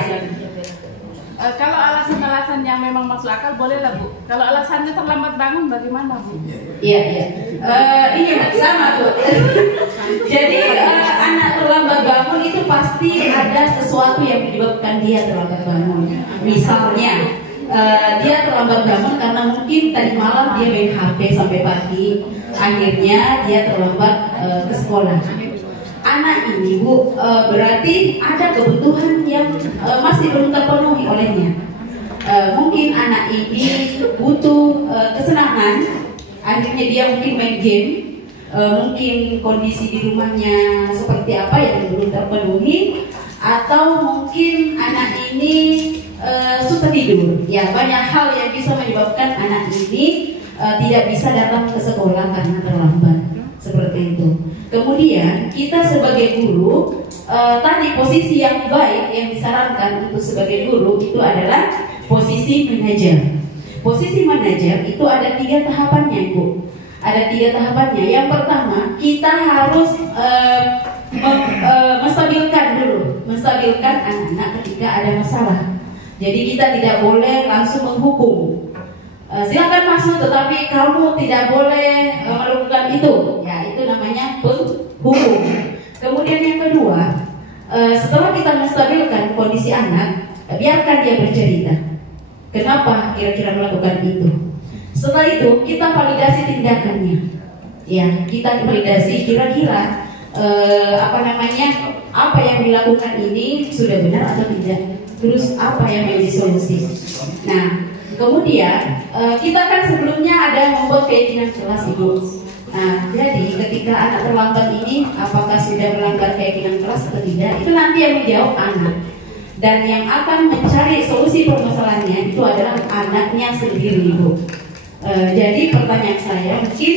kalau alasan-alasan yang memang masuk akal boleh lah Bu. Kalau alasannya terlambat bangun bagaimana Bu? Iya. Ini sama Bu. Jadi anak terlambat bangun itu pasti ada sesuatu yang menyebabkan dia terlambat bangun. Misalnya dia terlambat bangun karena mungkin tadi malam dia main HP sampai pagi, akhirnya dia terlambat ke sekolah. Anak ini Bu, berarti ada kebutuhan yang masih belum terpenuhi olehnya. Mungkin anak ini butuh kesenangan, akhirnya dia mungkin main game, mungkin kondisi di rumahnya seperti apa yang belum terpenuhi, atau mungkin anak ini susah tidur. Ya, banyak hal yang bisa menyebabkan anak ini tidak bisa datang ke sekolah karena terlambat. Seperti itu. Kemudian kita sebagai guru, tadi posisi yang baik yang disarankan untuk sebagai guru itu adalah posisi manajer. Posisi manajer itu ada 3 tahapannya Bu. Ada 3 tahapannya. Yang pertama, kita harus menstabilkan anak-anak ketika ada masalah. Jadi kita tidak boleh langsung menghukum. Silakan masuk, tetapi kamu tidak boleh melakukan itu. Ya, itu namanya penghukum. Kemudian yang kedua, setelah kita menstabilkan kondisi anak, biarkan dia bercerita. Kenapa kira-kira melakukan itu? Setelah itu kita validasi tindakannya. Ya, kita validasi kira-kira apa yang dilakukan ini sudah benar atau tidak. Terus apa yang menjadi solusi? Nah, kemudian kita kan sebelumnya ada membuat keyakinan kelas Ibu. Nah, jadi ketika anak terlambat ini apakah sudah melanggar keyakinan kelas atau tidak? Itu nanti yang menjawab anak. Dan yang akan mencari solusi permasalahannya itu adalah anaknya sendiri, Bu. Jadi pertanyaan saya mungkin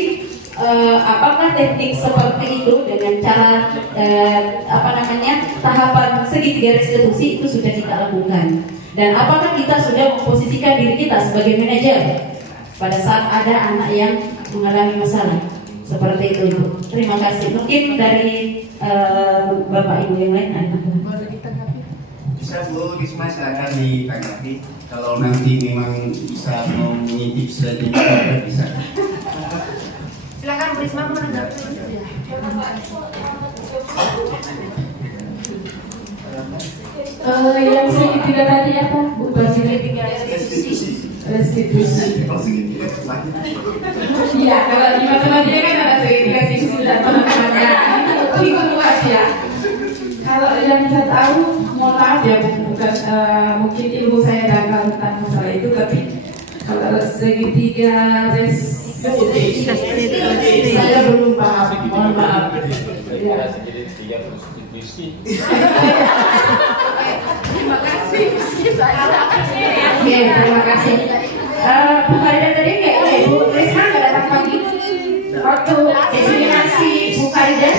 apakah teknik seperti itu dengan cara tahapan segitiga restitusi itu sudah kita lakukan, dan apakah kita sudah memposisikan diri kita sebagai manajer pada saat ada anak yang mengalami masalah seperti itu, Ibu. Terima kasih. Mungkin dari Bapak Ibu yang lain ada. Bisa Bu Risma, silakan ditanggapi. Kalau nanti memang bisa mau mengintip selanjutnya bisa. Silakan Bu Risma menanggapi. Yang segitiga tadi apa? Bukan segitiga restitusi. Iya, kalau di matematika kan ada segitiga restitusi dan teman-temannya. Itu luas ya. Kalau yang saya tahu, mohon maaf ya, bukan mungkin ilmu saya dangkal tentang masalah itu, tapi kalau segitiga restitusi saya belum paham. Mohon maaf. Ya. Terima kasih. Oke, terima kasih. Bu Farida tadi kayaknya Ibu Risma nggak datang pagi waktu eksaminasi Bu Farida.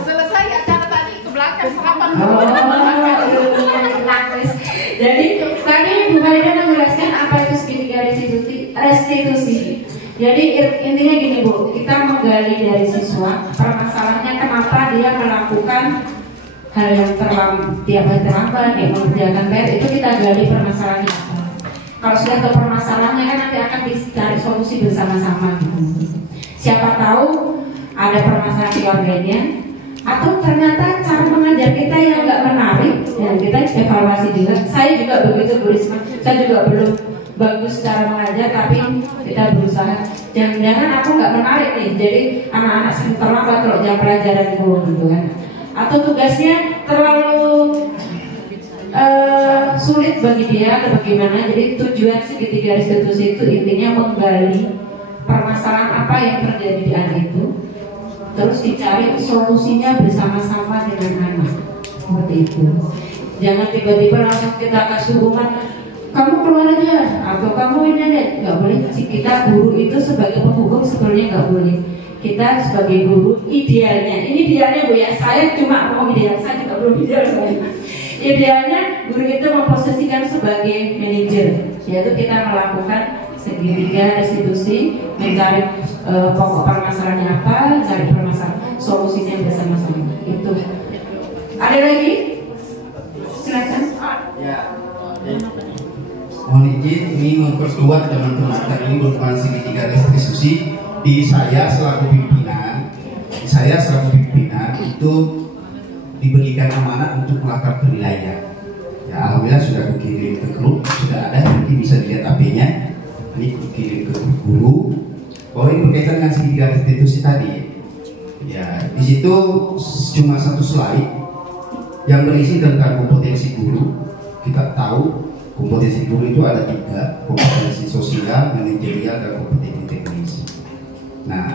Selesai acara tadi ke belakang sarapan. Jadi tadi Bu Farida menjelaskan apa itu segitiga restitusi. Jadi intinya gini Bu, kita menggali dari siswa permasalahannya kenapa dia melakukan hal yang terlambat, yang mengerjakan PR, itu kita gali permasalahannya apa. Kalau sudah tahu permasalahannya kan nanti akan dicari solusi bersama-sama. Siapa tahu ada permasalahan keluarganya, atau ternyata cara mengajar kita yang nggak menarik, dan kita evaluasi juga. Saya juga begitu Bu Risma, saya juga belum bagus cara mengajar, tapi kita berusaha. Jangan-jangan aku nggak menarik nih, jadi anak-anak sering terlambat kalau jam pelajaranku gitu kan. Atau tugasnya terlalu sulit bagi dia atau bagaimana. Jadi tujuan segitiga restitusi itu intinya menggali permasalahan apa yang terjadi di anak itu, terus dicari solusinya bersama-sama dengan anak. Seperti itu. Jangan tiba-tiba langsung kita kasih hukuman, kamu keluar aja atau kamu ini aja. Nggak boleh. Kita guru itu sebagai penghukum sebenarnya nggak boleh. Kita sebagai guru idealnya, ini idealnya Bu ya, saya cuma mau ideal, saya juga belum ideal saya. Idealnya guru itu memposisikan sebagai manajer, yaitu kita melakukan segitiga restitusi, mencari pokok permasalahannya apa, cari permasalahan solusinya bersama-sama. Itu. Ada lagi? Silakan. Ya. Mohon izin, ini memperkuat teman-teman ini merupakan segitiga restitusi. Di saya selaku pimpinan itu diberikan amanah untuk melakukan penilaian. Ya, alhamdulillah sudah dikirim ke grup, sudah ada, nanti bisa dilihat HP-nya. Ini dikirim ke guru. Bahwa ini berkaitan dengan segitiga restitusi tadi. Ya, di situ cuma satu slide yang berisi tentang kompetensi guru. Kita tahu kompetensi guru itu ada 3, kompetensi sosial, manajerial, dan kompetensi teknis. Nah,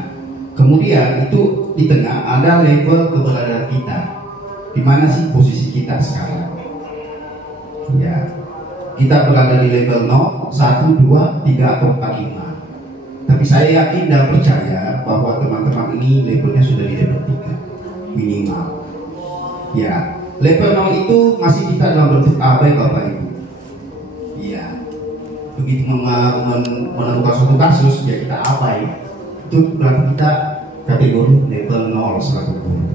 kemudian itu di tengah ada level keberadaan kita. Di mana sih posisi kita sekarang? Ya, kita berada di level 0, 1, 2, 3, atau 4, 5. Tapi saya yakin dan percaya bahwa teman-teman ini levelnya sudah di level 3 minimal. Ya, level 0 itu masih kita dalam bentuk abai Bapak Ibu. Iya, begitu menemukan suatu kasus ya kita abai. Itu berarti kita kategori level 0 selaku guru.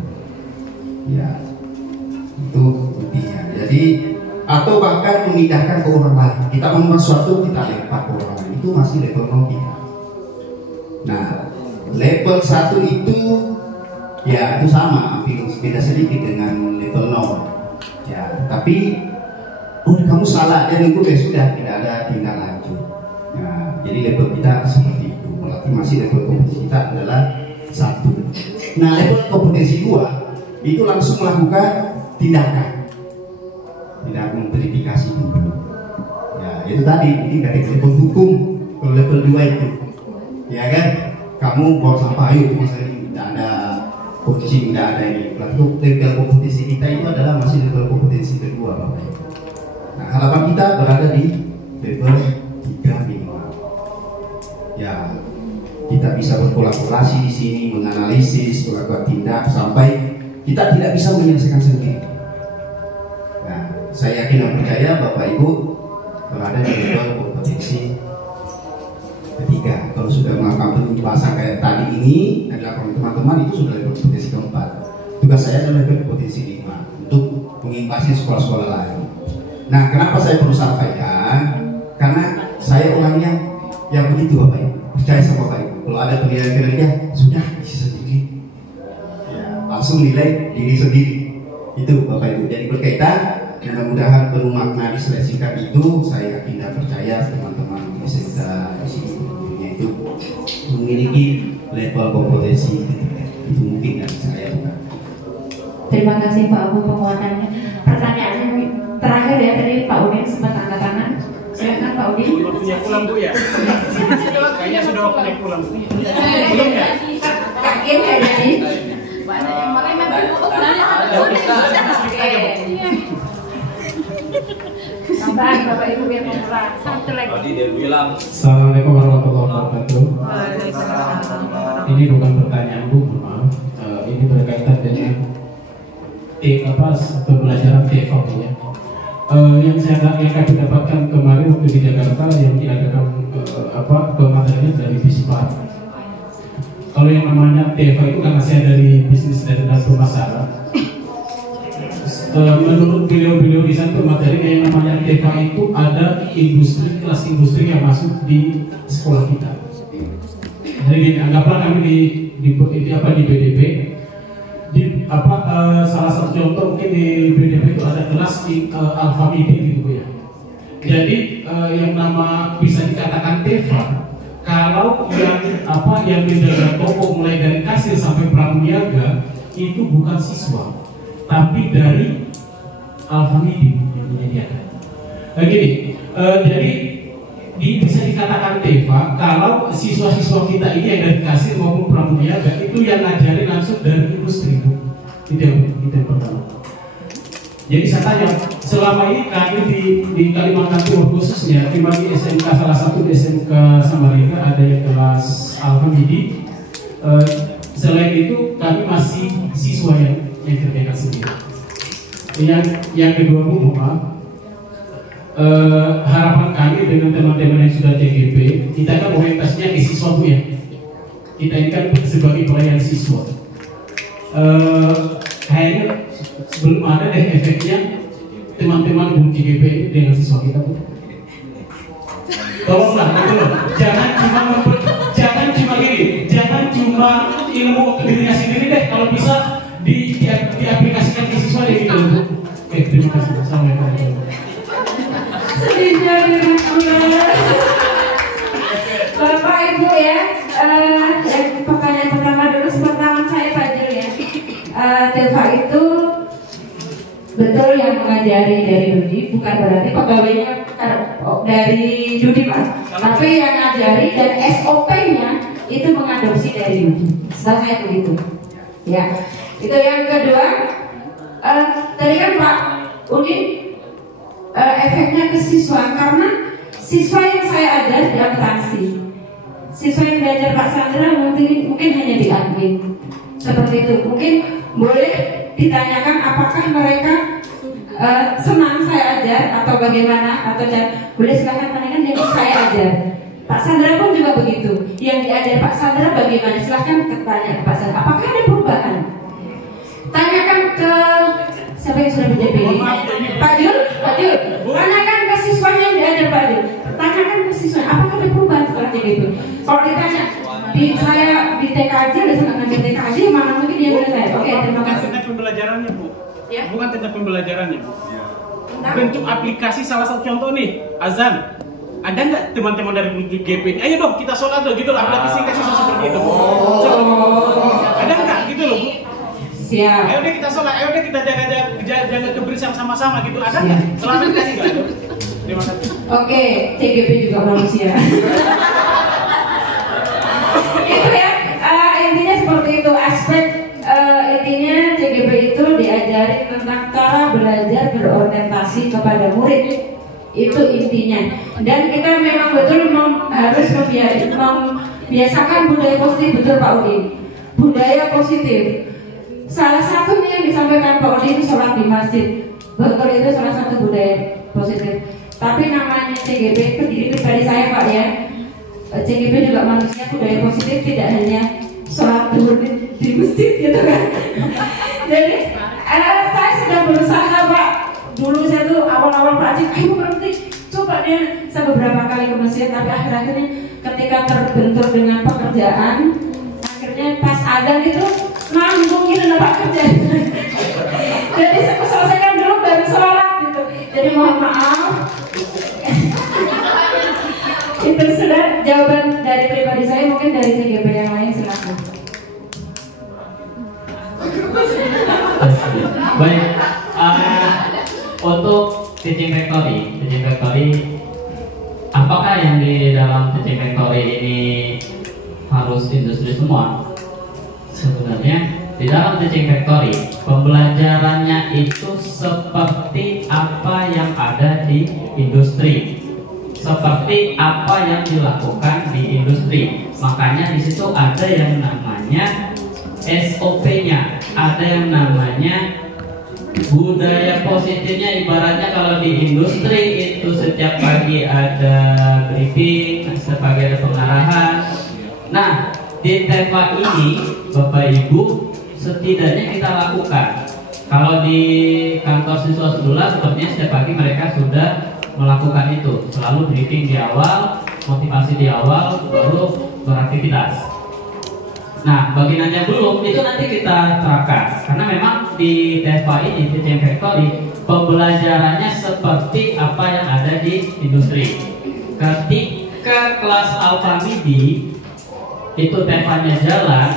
Ya, itu intinya. Jadi atau bahkan memindahkan ke orang lain. Kita menemukan sesuatu kita lempar ke orang lain, itu masih level 0 kita. Nah, level 1 itu ya itu sama, hampir beda sedikit dengan level 0. Ya, tapi kamu salah dan itu sudah tidak ada tindak lanjut. Nah, jadi level kita seperti itu. Berarti masih level kompetensi kita adalah 1. Nah, level kompetensi 2 itu langsung melakukan tindakan, tidak memverifikasi dulu. Ya, itu tadi ini dari level hukum ke level 2 itu. Ya kan? Kamu buang sampah, ayo misalnya tidak ada kondisi coaching, nggak ada ini. Level kompetensi kita itu adalah masih level kompetensi kedua, Bapak Ibu. Nah, harapan kita berada di level 3 minimal. Ya, kita bisa berkolaborasi di sini, menganalisis, melakukan tindak sampai kita tidak bisa menyelesaikan sendiri. Nah, saya yakin dan percaya Bapak Ibu berada di level kompetensi ketiga. Kalau sudah melakukan penjelasan kayak tadi ini dan dilakukan teman-teman, itu sudah level kompetensi keempat. Tugas saya adalah level kompetensi 5 untuk mengimbasi sekolah-sekolah lain. Nah, kenapa saya perlu sampaikan? Karena saya orangnya yang begitu, Bapak Ibu. Percaya sama Bapak Ibu. Kalau ada penilaian-penilaian, sudah isi sendiri. Ya, langsung nilai diri sendiri. Itu Bapak Ibu. Jadi berkaitan, mudah-mudahan penuh makna di slide singkat itu. Saya yakin dan percaya teman-teman SMK di sini itu memiliki level kompetensi itu mungkin dari saya. Terima kasih Pak Abu penguatannya. Pertanyaan terakhir ya, tadi Pak Udin sempat angkat tangan. Silakan Pak Udin. Sudah punya pulang Bu ya? Kayaknya sudah punya pulang. Belum ya? Yakin ya jadi? Banyak yang pakai mati Bu. Tambahan Bapak Ibu biar memulai. Satu lagi. Tadi dia bilang. Assalamualaikum warahmatullahi wabarakatuh. Ini bukan pertanyaan Bu, maaf. Ini berkaitan dengan pembelajaran TEFOK ya. Yang kami dapatkan kemarin waktu di Jakarta yang diadakan pematerian dari Bispa. Kalau yang namanya TEFOK itu karena saya dari bisnis dan pemasaran. Menurut beliau-beliau di sana materi yang namanya TEFOK itu ada industri, kelas industri yang masuk di sekolah kita. Jadi anggaplah kami di BDP. Salah satu contoh mungkin di BDP itu ada kelas di Alpha Midi gitu ya. Jadi yang nama bisa dikatakan TEFOK kalau yang menjaga toko mulai dari kasir sampai pramuniaga itu bukan siswa, tapi dari Alpha Midi yang menyediakan. Jadi bisa dikatakan TEFOK kalau siswa-siswa kita ini yang dari kasir maupun pramuniaga itu yang ngajarin langsung dari industri. Itu yang pertama. Jadi saya tanya, selama ini kami di Kalimantan Timur khususnya, di SMK salah satu di SMK Samarinda ada yang kelas Alpha Midi. Selain itu kami masih siswa yang kerjakan sendiri. Yang kedua Bu, harapan kami dengan teman-teman yang sudah TGP, kita kan orientasinya ke siswa Bu ya. Kita ini kan sebagai pelayan siswa. Kayaknya belum ada deh efeknya teman-teman Bu TGP dengan siswa kita Bu. Tolonglah gitu loh. Jangan cuma ilmu untuk dirinya sendiri deh. Kalau bisa diaplikasikan ke siswa deh gitu Bu. Terima kasih. Assalamualaikum. Sedihnya Bapak Ibu ya, pertanyaan pertama dulu pertama saya Pak Jul ya. TEFOK itu betul yang mengajari dari Dudi, bukan berarti pegawainya dari Dudi Pak, tapi yang ngajari dan SOP-nya itu mengadopsi dari Dudi. Setelah saya begitu. Ya, itu yang kedua. Tadi kan Pak Udin efeknya ke siswa, karena siswa yang saya ajar di akuntansi, siswa yang belajar Pak Sandra mungkin hanya di admin. Seperti itu, mungkin boleh ditanyakan apakah mereka senang saya ajar atau bagaimana, atau boleh silahkan tanyakan yang saya ajar. Pak Sandra pun juga begitu, yang diajar Pak Sandra bagaimana, silahkan tanya ke Pak Sandra apakah ada perubahan. Tanyakan ke siapa yang sudah menjadi Pak Jul, tanyakan ke siswanya yang diajar Pak Jul, tanyakan ke siswanya apakah ada perubahan setelah itu. Kalau ditanya saya di TKJ, ada senang di TKJ, mana mungkin dia bilang saya. Oke, terima kasih. Tentang pembelajarannya Bu, ya? Bukan tentang pembelajarannya Bu. Bentuk aplikasi salah satu contoh nih, azan. Ada nggak teman-teman dari GP? Ayo dong kita sholat dong, gitu loh. Aplikasi siswa seperti itu Bu. Ada nggak gitu loh Bu? Siap. Ayo deh kita sholat, ayo deh kita jaga kebersihan sama-sama gitu. Ada nggak? Selamat kasih nggak? Terima kasih. Oke, TGP juga manusia. Itu ya, intinya seperti itu. Aspek tentang cara belajar berorientasi kepada murid. Itu intinya. Dan kita memang betul harus membiasakan budaya positif, betul Pak Udin. Budaya positif. Salah satunya yang disampaikan Pak Udin itu sholat di masjid. Betul, itu salah satu budaya positif. Tapi namanya CGP itu diri pribadi saya Pak ya. CGP juga manusia, budaya positif tidak hanya sholat duhur di masjid gitu kan. Jadi saya sedang berusaha Pak. Dulu saya tuh awal-awal Pak Ajik, ayo berhenti, coba deh. Saya beberapa kali ke masjid, tapi akhir-akhirnya ketika terbentur dengan pekerjaan, akhirnya pas adzan itu nanggung gitu Pak kerja. Jadi saya selesaikan dulu baru sholat gitu. Jadi mohon maaf. Itu sudah jawaban dari pribadi saya, mungkin dari CGP yang lain silakan. Baik, untuk teaching factory, apakah yang di dalam teaching factory ini harus industri semua? Sebenarnya di dalam teaching factory pembelajarannya itu seperti apa yang ada di industri, seperti apa yang dilakukan di industri. Makanya di situ ada yang namanya SOP-nya, ada yang namanya budaya positifnya. Ibaratnya kalau di industri itu setiap pagi ada briefing, setiap pagi ada pengarahan. Nah, di TEPA ini Bapak Ibu setidaknya kita lakukan. Kalau di kantor siswa sedula sepertinya setiap pagi mereka sudah melakukan itu. Selalu briefing di awal, motivasi di awal, baru beraktivitas. Nah, bagian yang belum itu nanti kita terapkan, karena memang di TEPA ini, teaching factory, pembelajarannya seperti apa yang ada di industri. Ketika kelas Alpha Midi itu TEPA-nya jalan,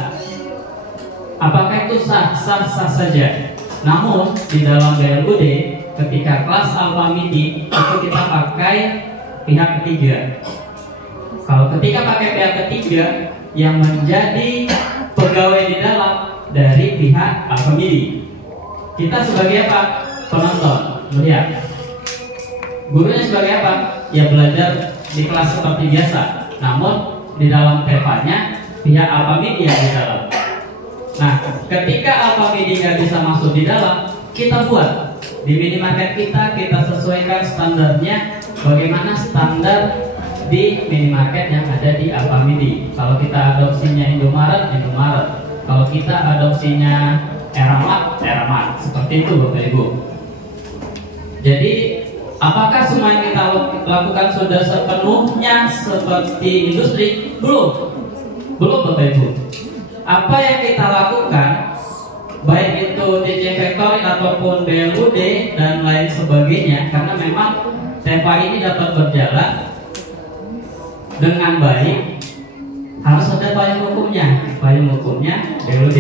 apakah itu sah saja? Namun di dalam BLUD, ketika kelas Alpha Midi itu kita pakai pihak ketiga. Kalau ketika pakai pihak ketiga, yang menjadi pegawai di dalam dari pihak Alpha Midi, kita sebagai apa? Penonton, melihat. Gurunya sebagai apa? Ya belajar di kelas seperti biasa. Namun di dalam TEPA-nya pihak Alpha Midi yang di dalam. Nah, ketika Alpha Midi nggak bisa masuk di dalam, kita buat di minimarket kita sesuaikan standarnya. Bagaimana standar di minimarket yang ada di Alpha Midi? Kalau kita adopsinya Indomaret. Kalau kita adopsinya Eramat, seperti itu Bapak Ibu. Jadi apakah semua yang kita lakukan sudah sepenuhnya seperti industri? Belum Bapak Ibu. Apa yang kita lakukan, baik itu teaching factory ataupun BLUD dan lain sebagainya, karena memang TEPA ini dapat berjalan dengan baik, harus ada payung hukumnya BLUD.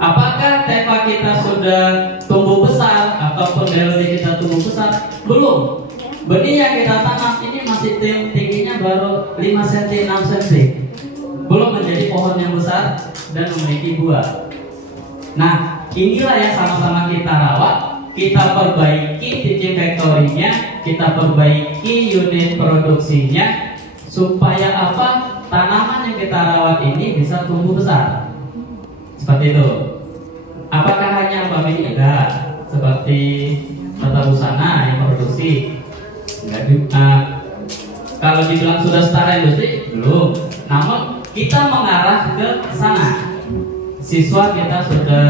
Apakah TEPA kita sudah tumbuh besar ataupun BLUD kita tumbuh besar? Belum. Benih yang kita tanam ini masih tingginya baru 5 cm, 6 cm, belum menjadi pohon yang besar dan memiliki buah. Nah, inilah yang sama-sama kita rawat, kita perbaiki teaching factory-nya, kita perbaiki unit produksinya, supaya apa? Tanaman yang kita rawat ini bisa tumbuh besar. Seperti itu. Apakah hanya Alpha Midi? Enggak. Seperti Tata Busana yang produksi. Enggak juga. Kalau dibilang sudah setara industri, belum. Namun kita mengarah ke sana. Siswa kita sudah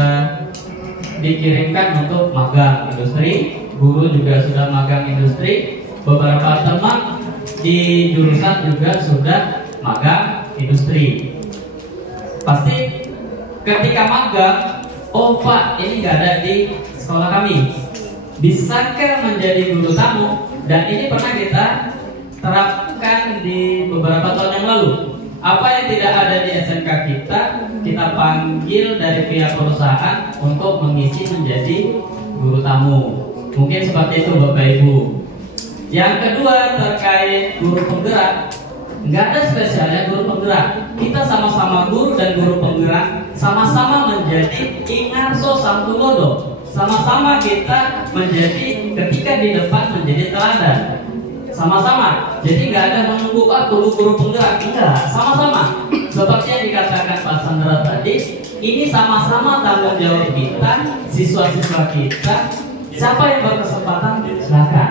dikirimkan untuk magang industri, guru juga sudah magang industri, beberapa teman di jurusan juga sudah magang industri. Pasti ketika magang, oh Pak, ini nggak ada di sekolah kami, bisakah menjadi guru tamu? Dan ini pernah kita terapkan di beberapa tahun yang lalu. Apa yang tidak ada di SMK kita panggil dari pihak perusahaan untuk mengisi menjadi guru tamu. Mungkin seperti itu Bapak Ibu. Yang kedua terkait guru penggerak, nggak ada spesialnya guru penggerak. Kita sama-sama guru dan guru penggerak, sama-sama menjadi ingarso samtulodo, sama-sama kita menjadi ketika di depan menjadi teladan. Sama-sama. Jadi nggak ada menunggu tunggu guru penggerak, enggak. Sama-sama. Seperti yang dikatakan Pak Sandra tadi, ini sama-sama tanggung jawab kita, siswa-siswa kita. Siapa yang berkesempatan, silakan.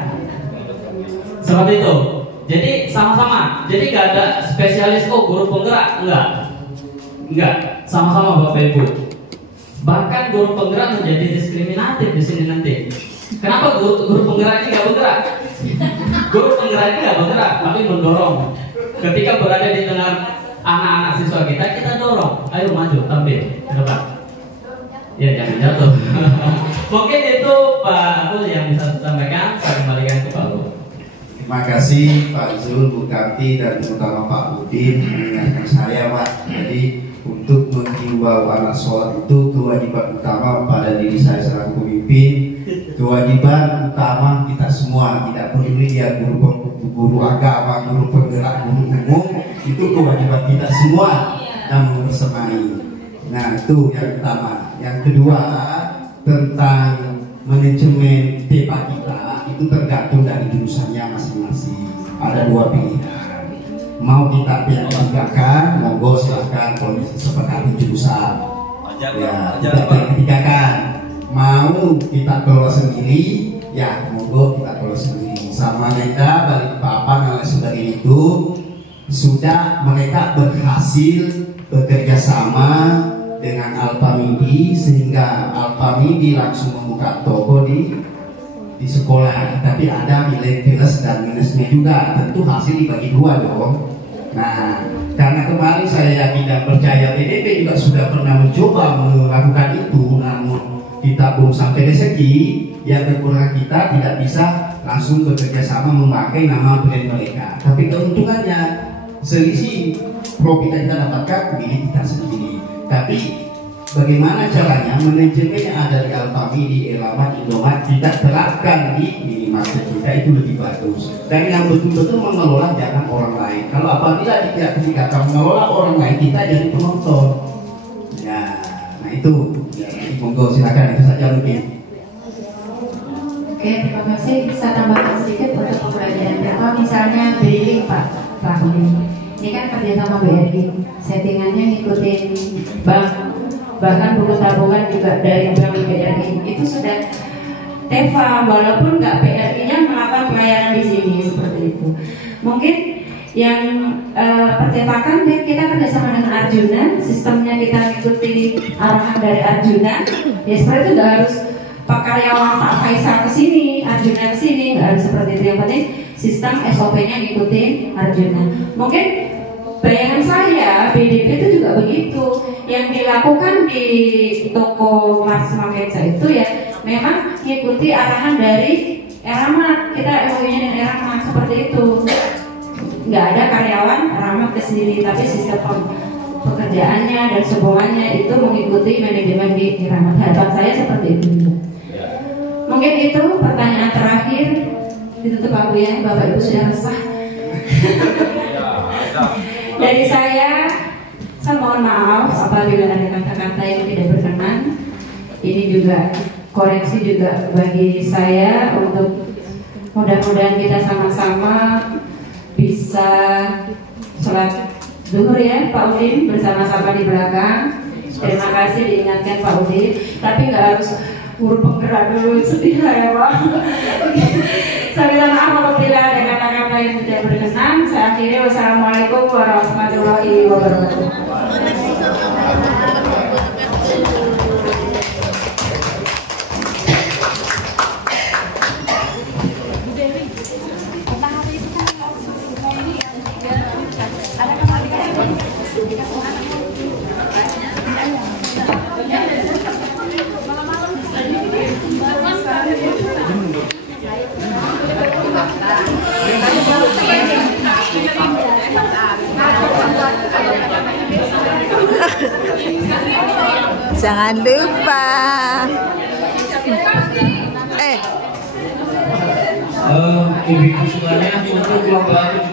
Seperti itu. Jadi sama-sama. Jadi nggak ada spesialis guru penggerak, enggak. Sama-sama Bapak Ibu. Bahkan guru penggerak menjadi diskriminatif di sini nanti. Kenapa guru penggerak ini nggak bergerak? Guru penggerak ini nggak bergerak, tapi mendorong. Ketika berada di tengah anak-anak siswa kita dorong. Ayo maju, tampil ke depan. Ya jangan jatuh. Mungkin itu Pak Abdul yang bisa saya sampaikan. Saya kembalikan ke Pak Abdul. Terima kasih Pak Zul, Bu Karti, dan terutama Pak Udin mengingatkan saya Pak. Jadi untuk menghimbau anak sholat itu kewajiban utama pada diri saya selaku pemimpin, kewajiban utama kita semua, tidak peduli dia guru agama, guru penggerak, guru umum, itu kewajiban kita semua namun bersemai. Nah itu yang utama. Yang kedua tentang manajemen TEPA kita itu tergantung dari jurusannya masing-masing. Ada dua pilihan. Mau kita tigakan, monggo silahkan kalau sepakati jurusan. Ya, kita tigakan. Mau kita kelola sendiri, ya monggo kita kelola sendiri. Sama mereka Balikpapan dan lain sebagainya itu sudah mereka berhasil bekerja sama dengan Alpamidi sehingga Alpamidi langsung membuka toko di sekolah, tapi ada nilai plus dan minusnya juga, tentu hasil dibagi dua dong. Nah, karena kemarin saya yakin dan percaya PDP juga sudah pernah mencoba melakukan itu, namun kita belum sampai rezeki, yang kekurangan kita tidak bisa langsung bekerja sama memakai nama brand mereka. Tapi keuntungannya selisih profit yang kita dapatkan milik kita sendiri. Tapi bagaimana caranya manajemen yang ada di Alpamidi, di Elamat, Indomaret tidak terapkan di minimarket kita itu lebih bagus. Dan yang betul-betul mengelola jangan orang lain. Kalau apabila tidak kita mengelola orang lain, kita jadi penonton. Ya, nah itu. Ya, monggo silakan itu saja mungkin. Oke, terima kasih. Saya tambahkan sedikit untuk pembelajaran. Kalau misalnya BRI Pak ini kan kerjasama BRI, settingannya ngikutin bank. Bahkan buku tabungan juga dari bank BRI itu sudah TEFA, walaupun nggak BRI-nya melakukan pelayanan di sini seperti itu. Mungkin yang percetakan kita kerjasama dengan Arjuna, sistemnya kita ikuti arahan dari Arjuna. Ya seperti itu, nggak harus Pak karyawan Pak Faisal kesini, Arjuna kesini, nggak harus seperti itu. Yang penting sistem SOP-nya ngikutin Arjuna. Mungkin bayangan saya BDP itu juga begitu. Yang dilakukan di toko Mars Makeca itu ya memang mengikuti arahan dari Eramat. Kita MOU-nya dengan Eramat seperti itu. Nggak ada karyawan Eramat ke sini, tapi sistem pekerjaannya dan semuanya itu mengikuti manajemen di Eramat. Harapan saya seperti itu. Mungkin itu pertanyaan terakhir. Ditutup aku ya, Bapak Ibu sudah resah. Dari saya mohon maaf apabila ada kata-kata yang tidak berkenan. Ini juga koreksi juga bagi saya untuk mudah-mudahan kita sama-sama bisa sholat zuhur ya Pak Udin bersama-sama di belakang. Terima kasih diingatkan Pak Udin. Tapi nggak harus guru penggerak dulu, sedih ya Pak. Saya minta maaf apabila ada kata-kata yang tidak berkenan. Saya akhiri, wassalamualaikum warahmatullahi wabarakatuh. Jangan lupa. Ibu-ibu semuanya untuk kelompok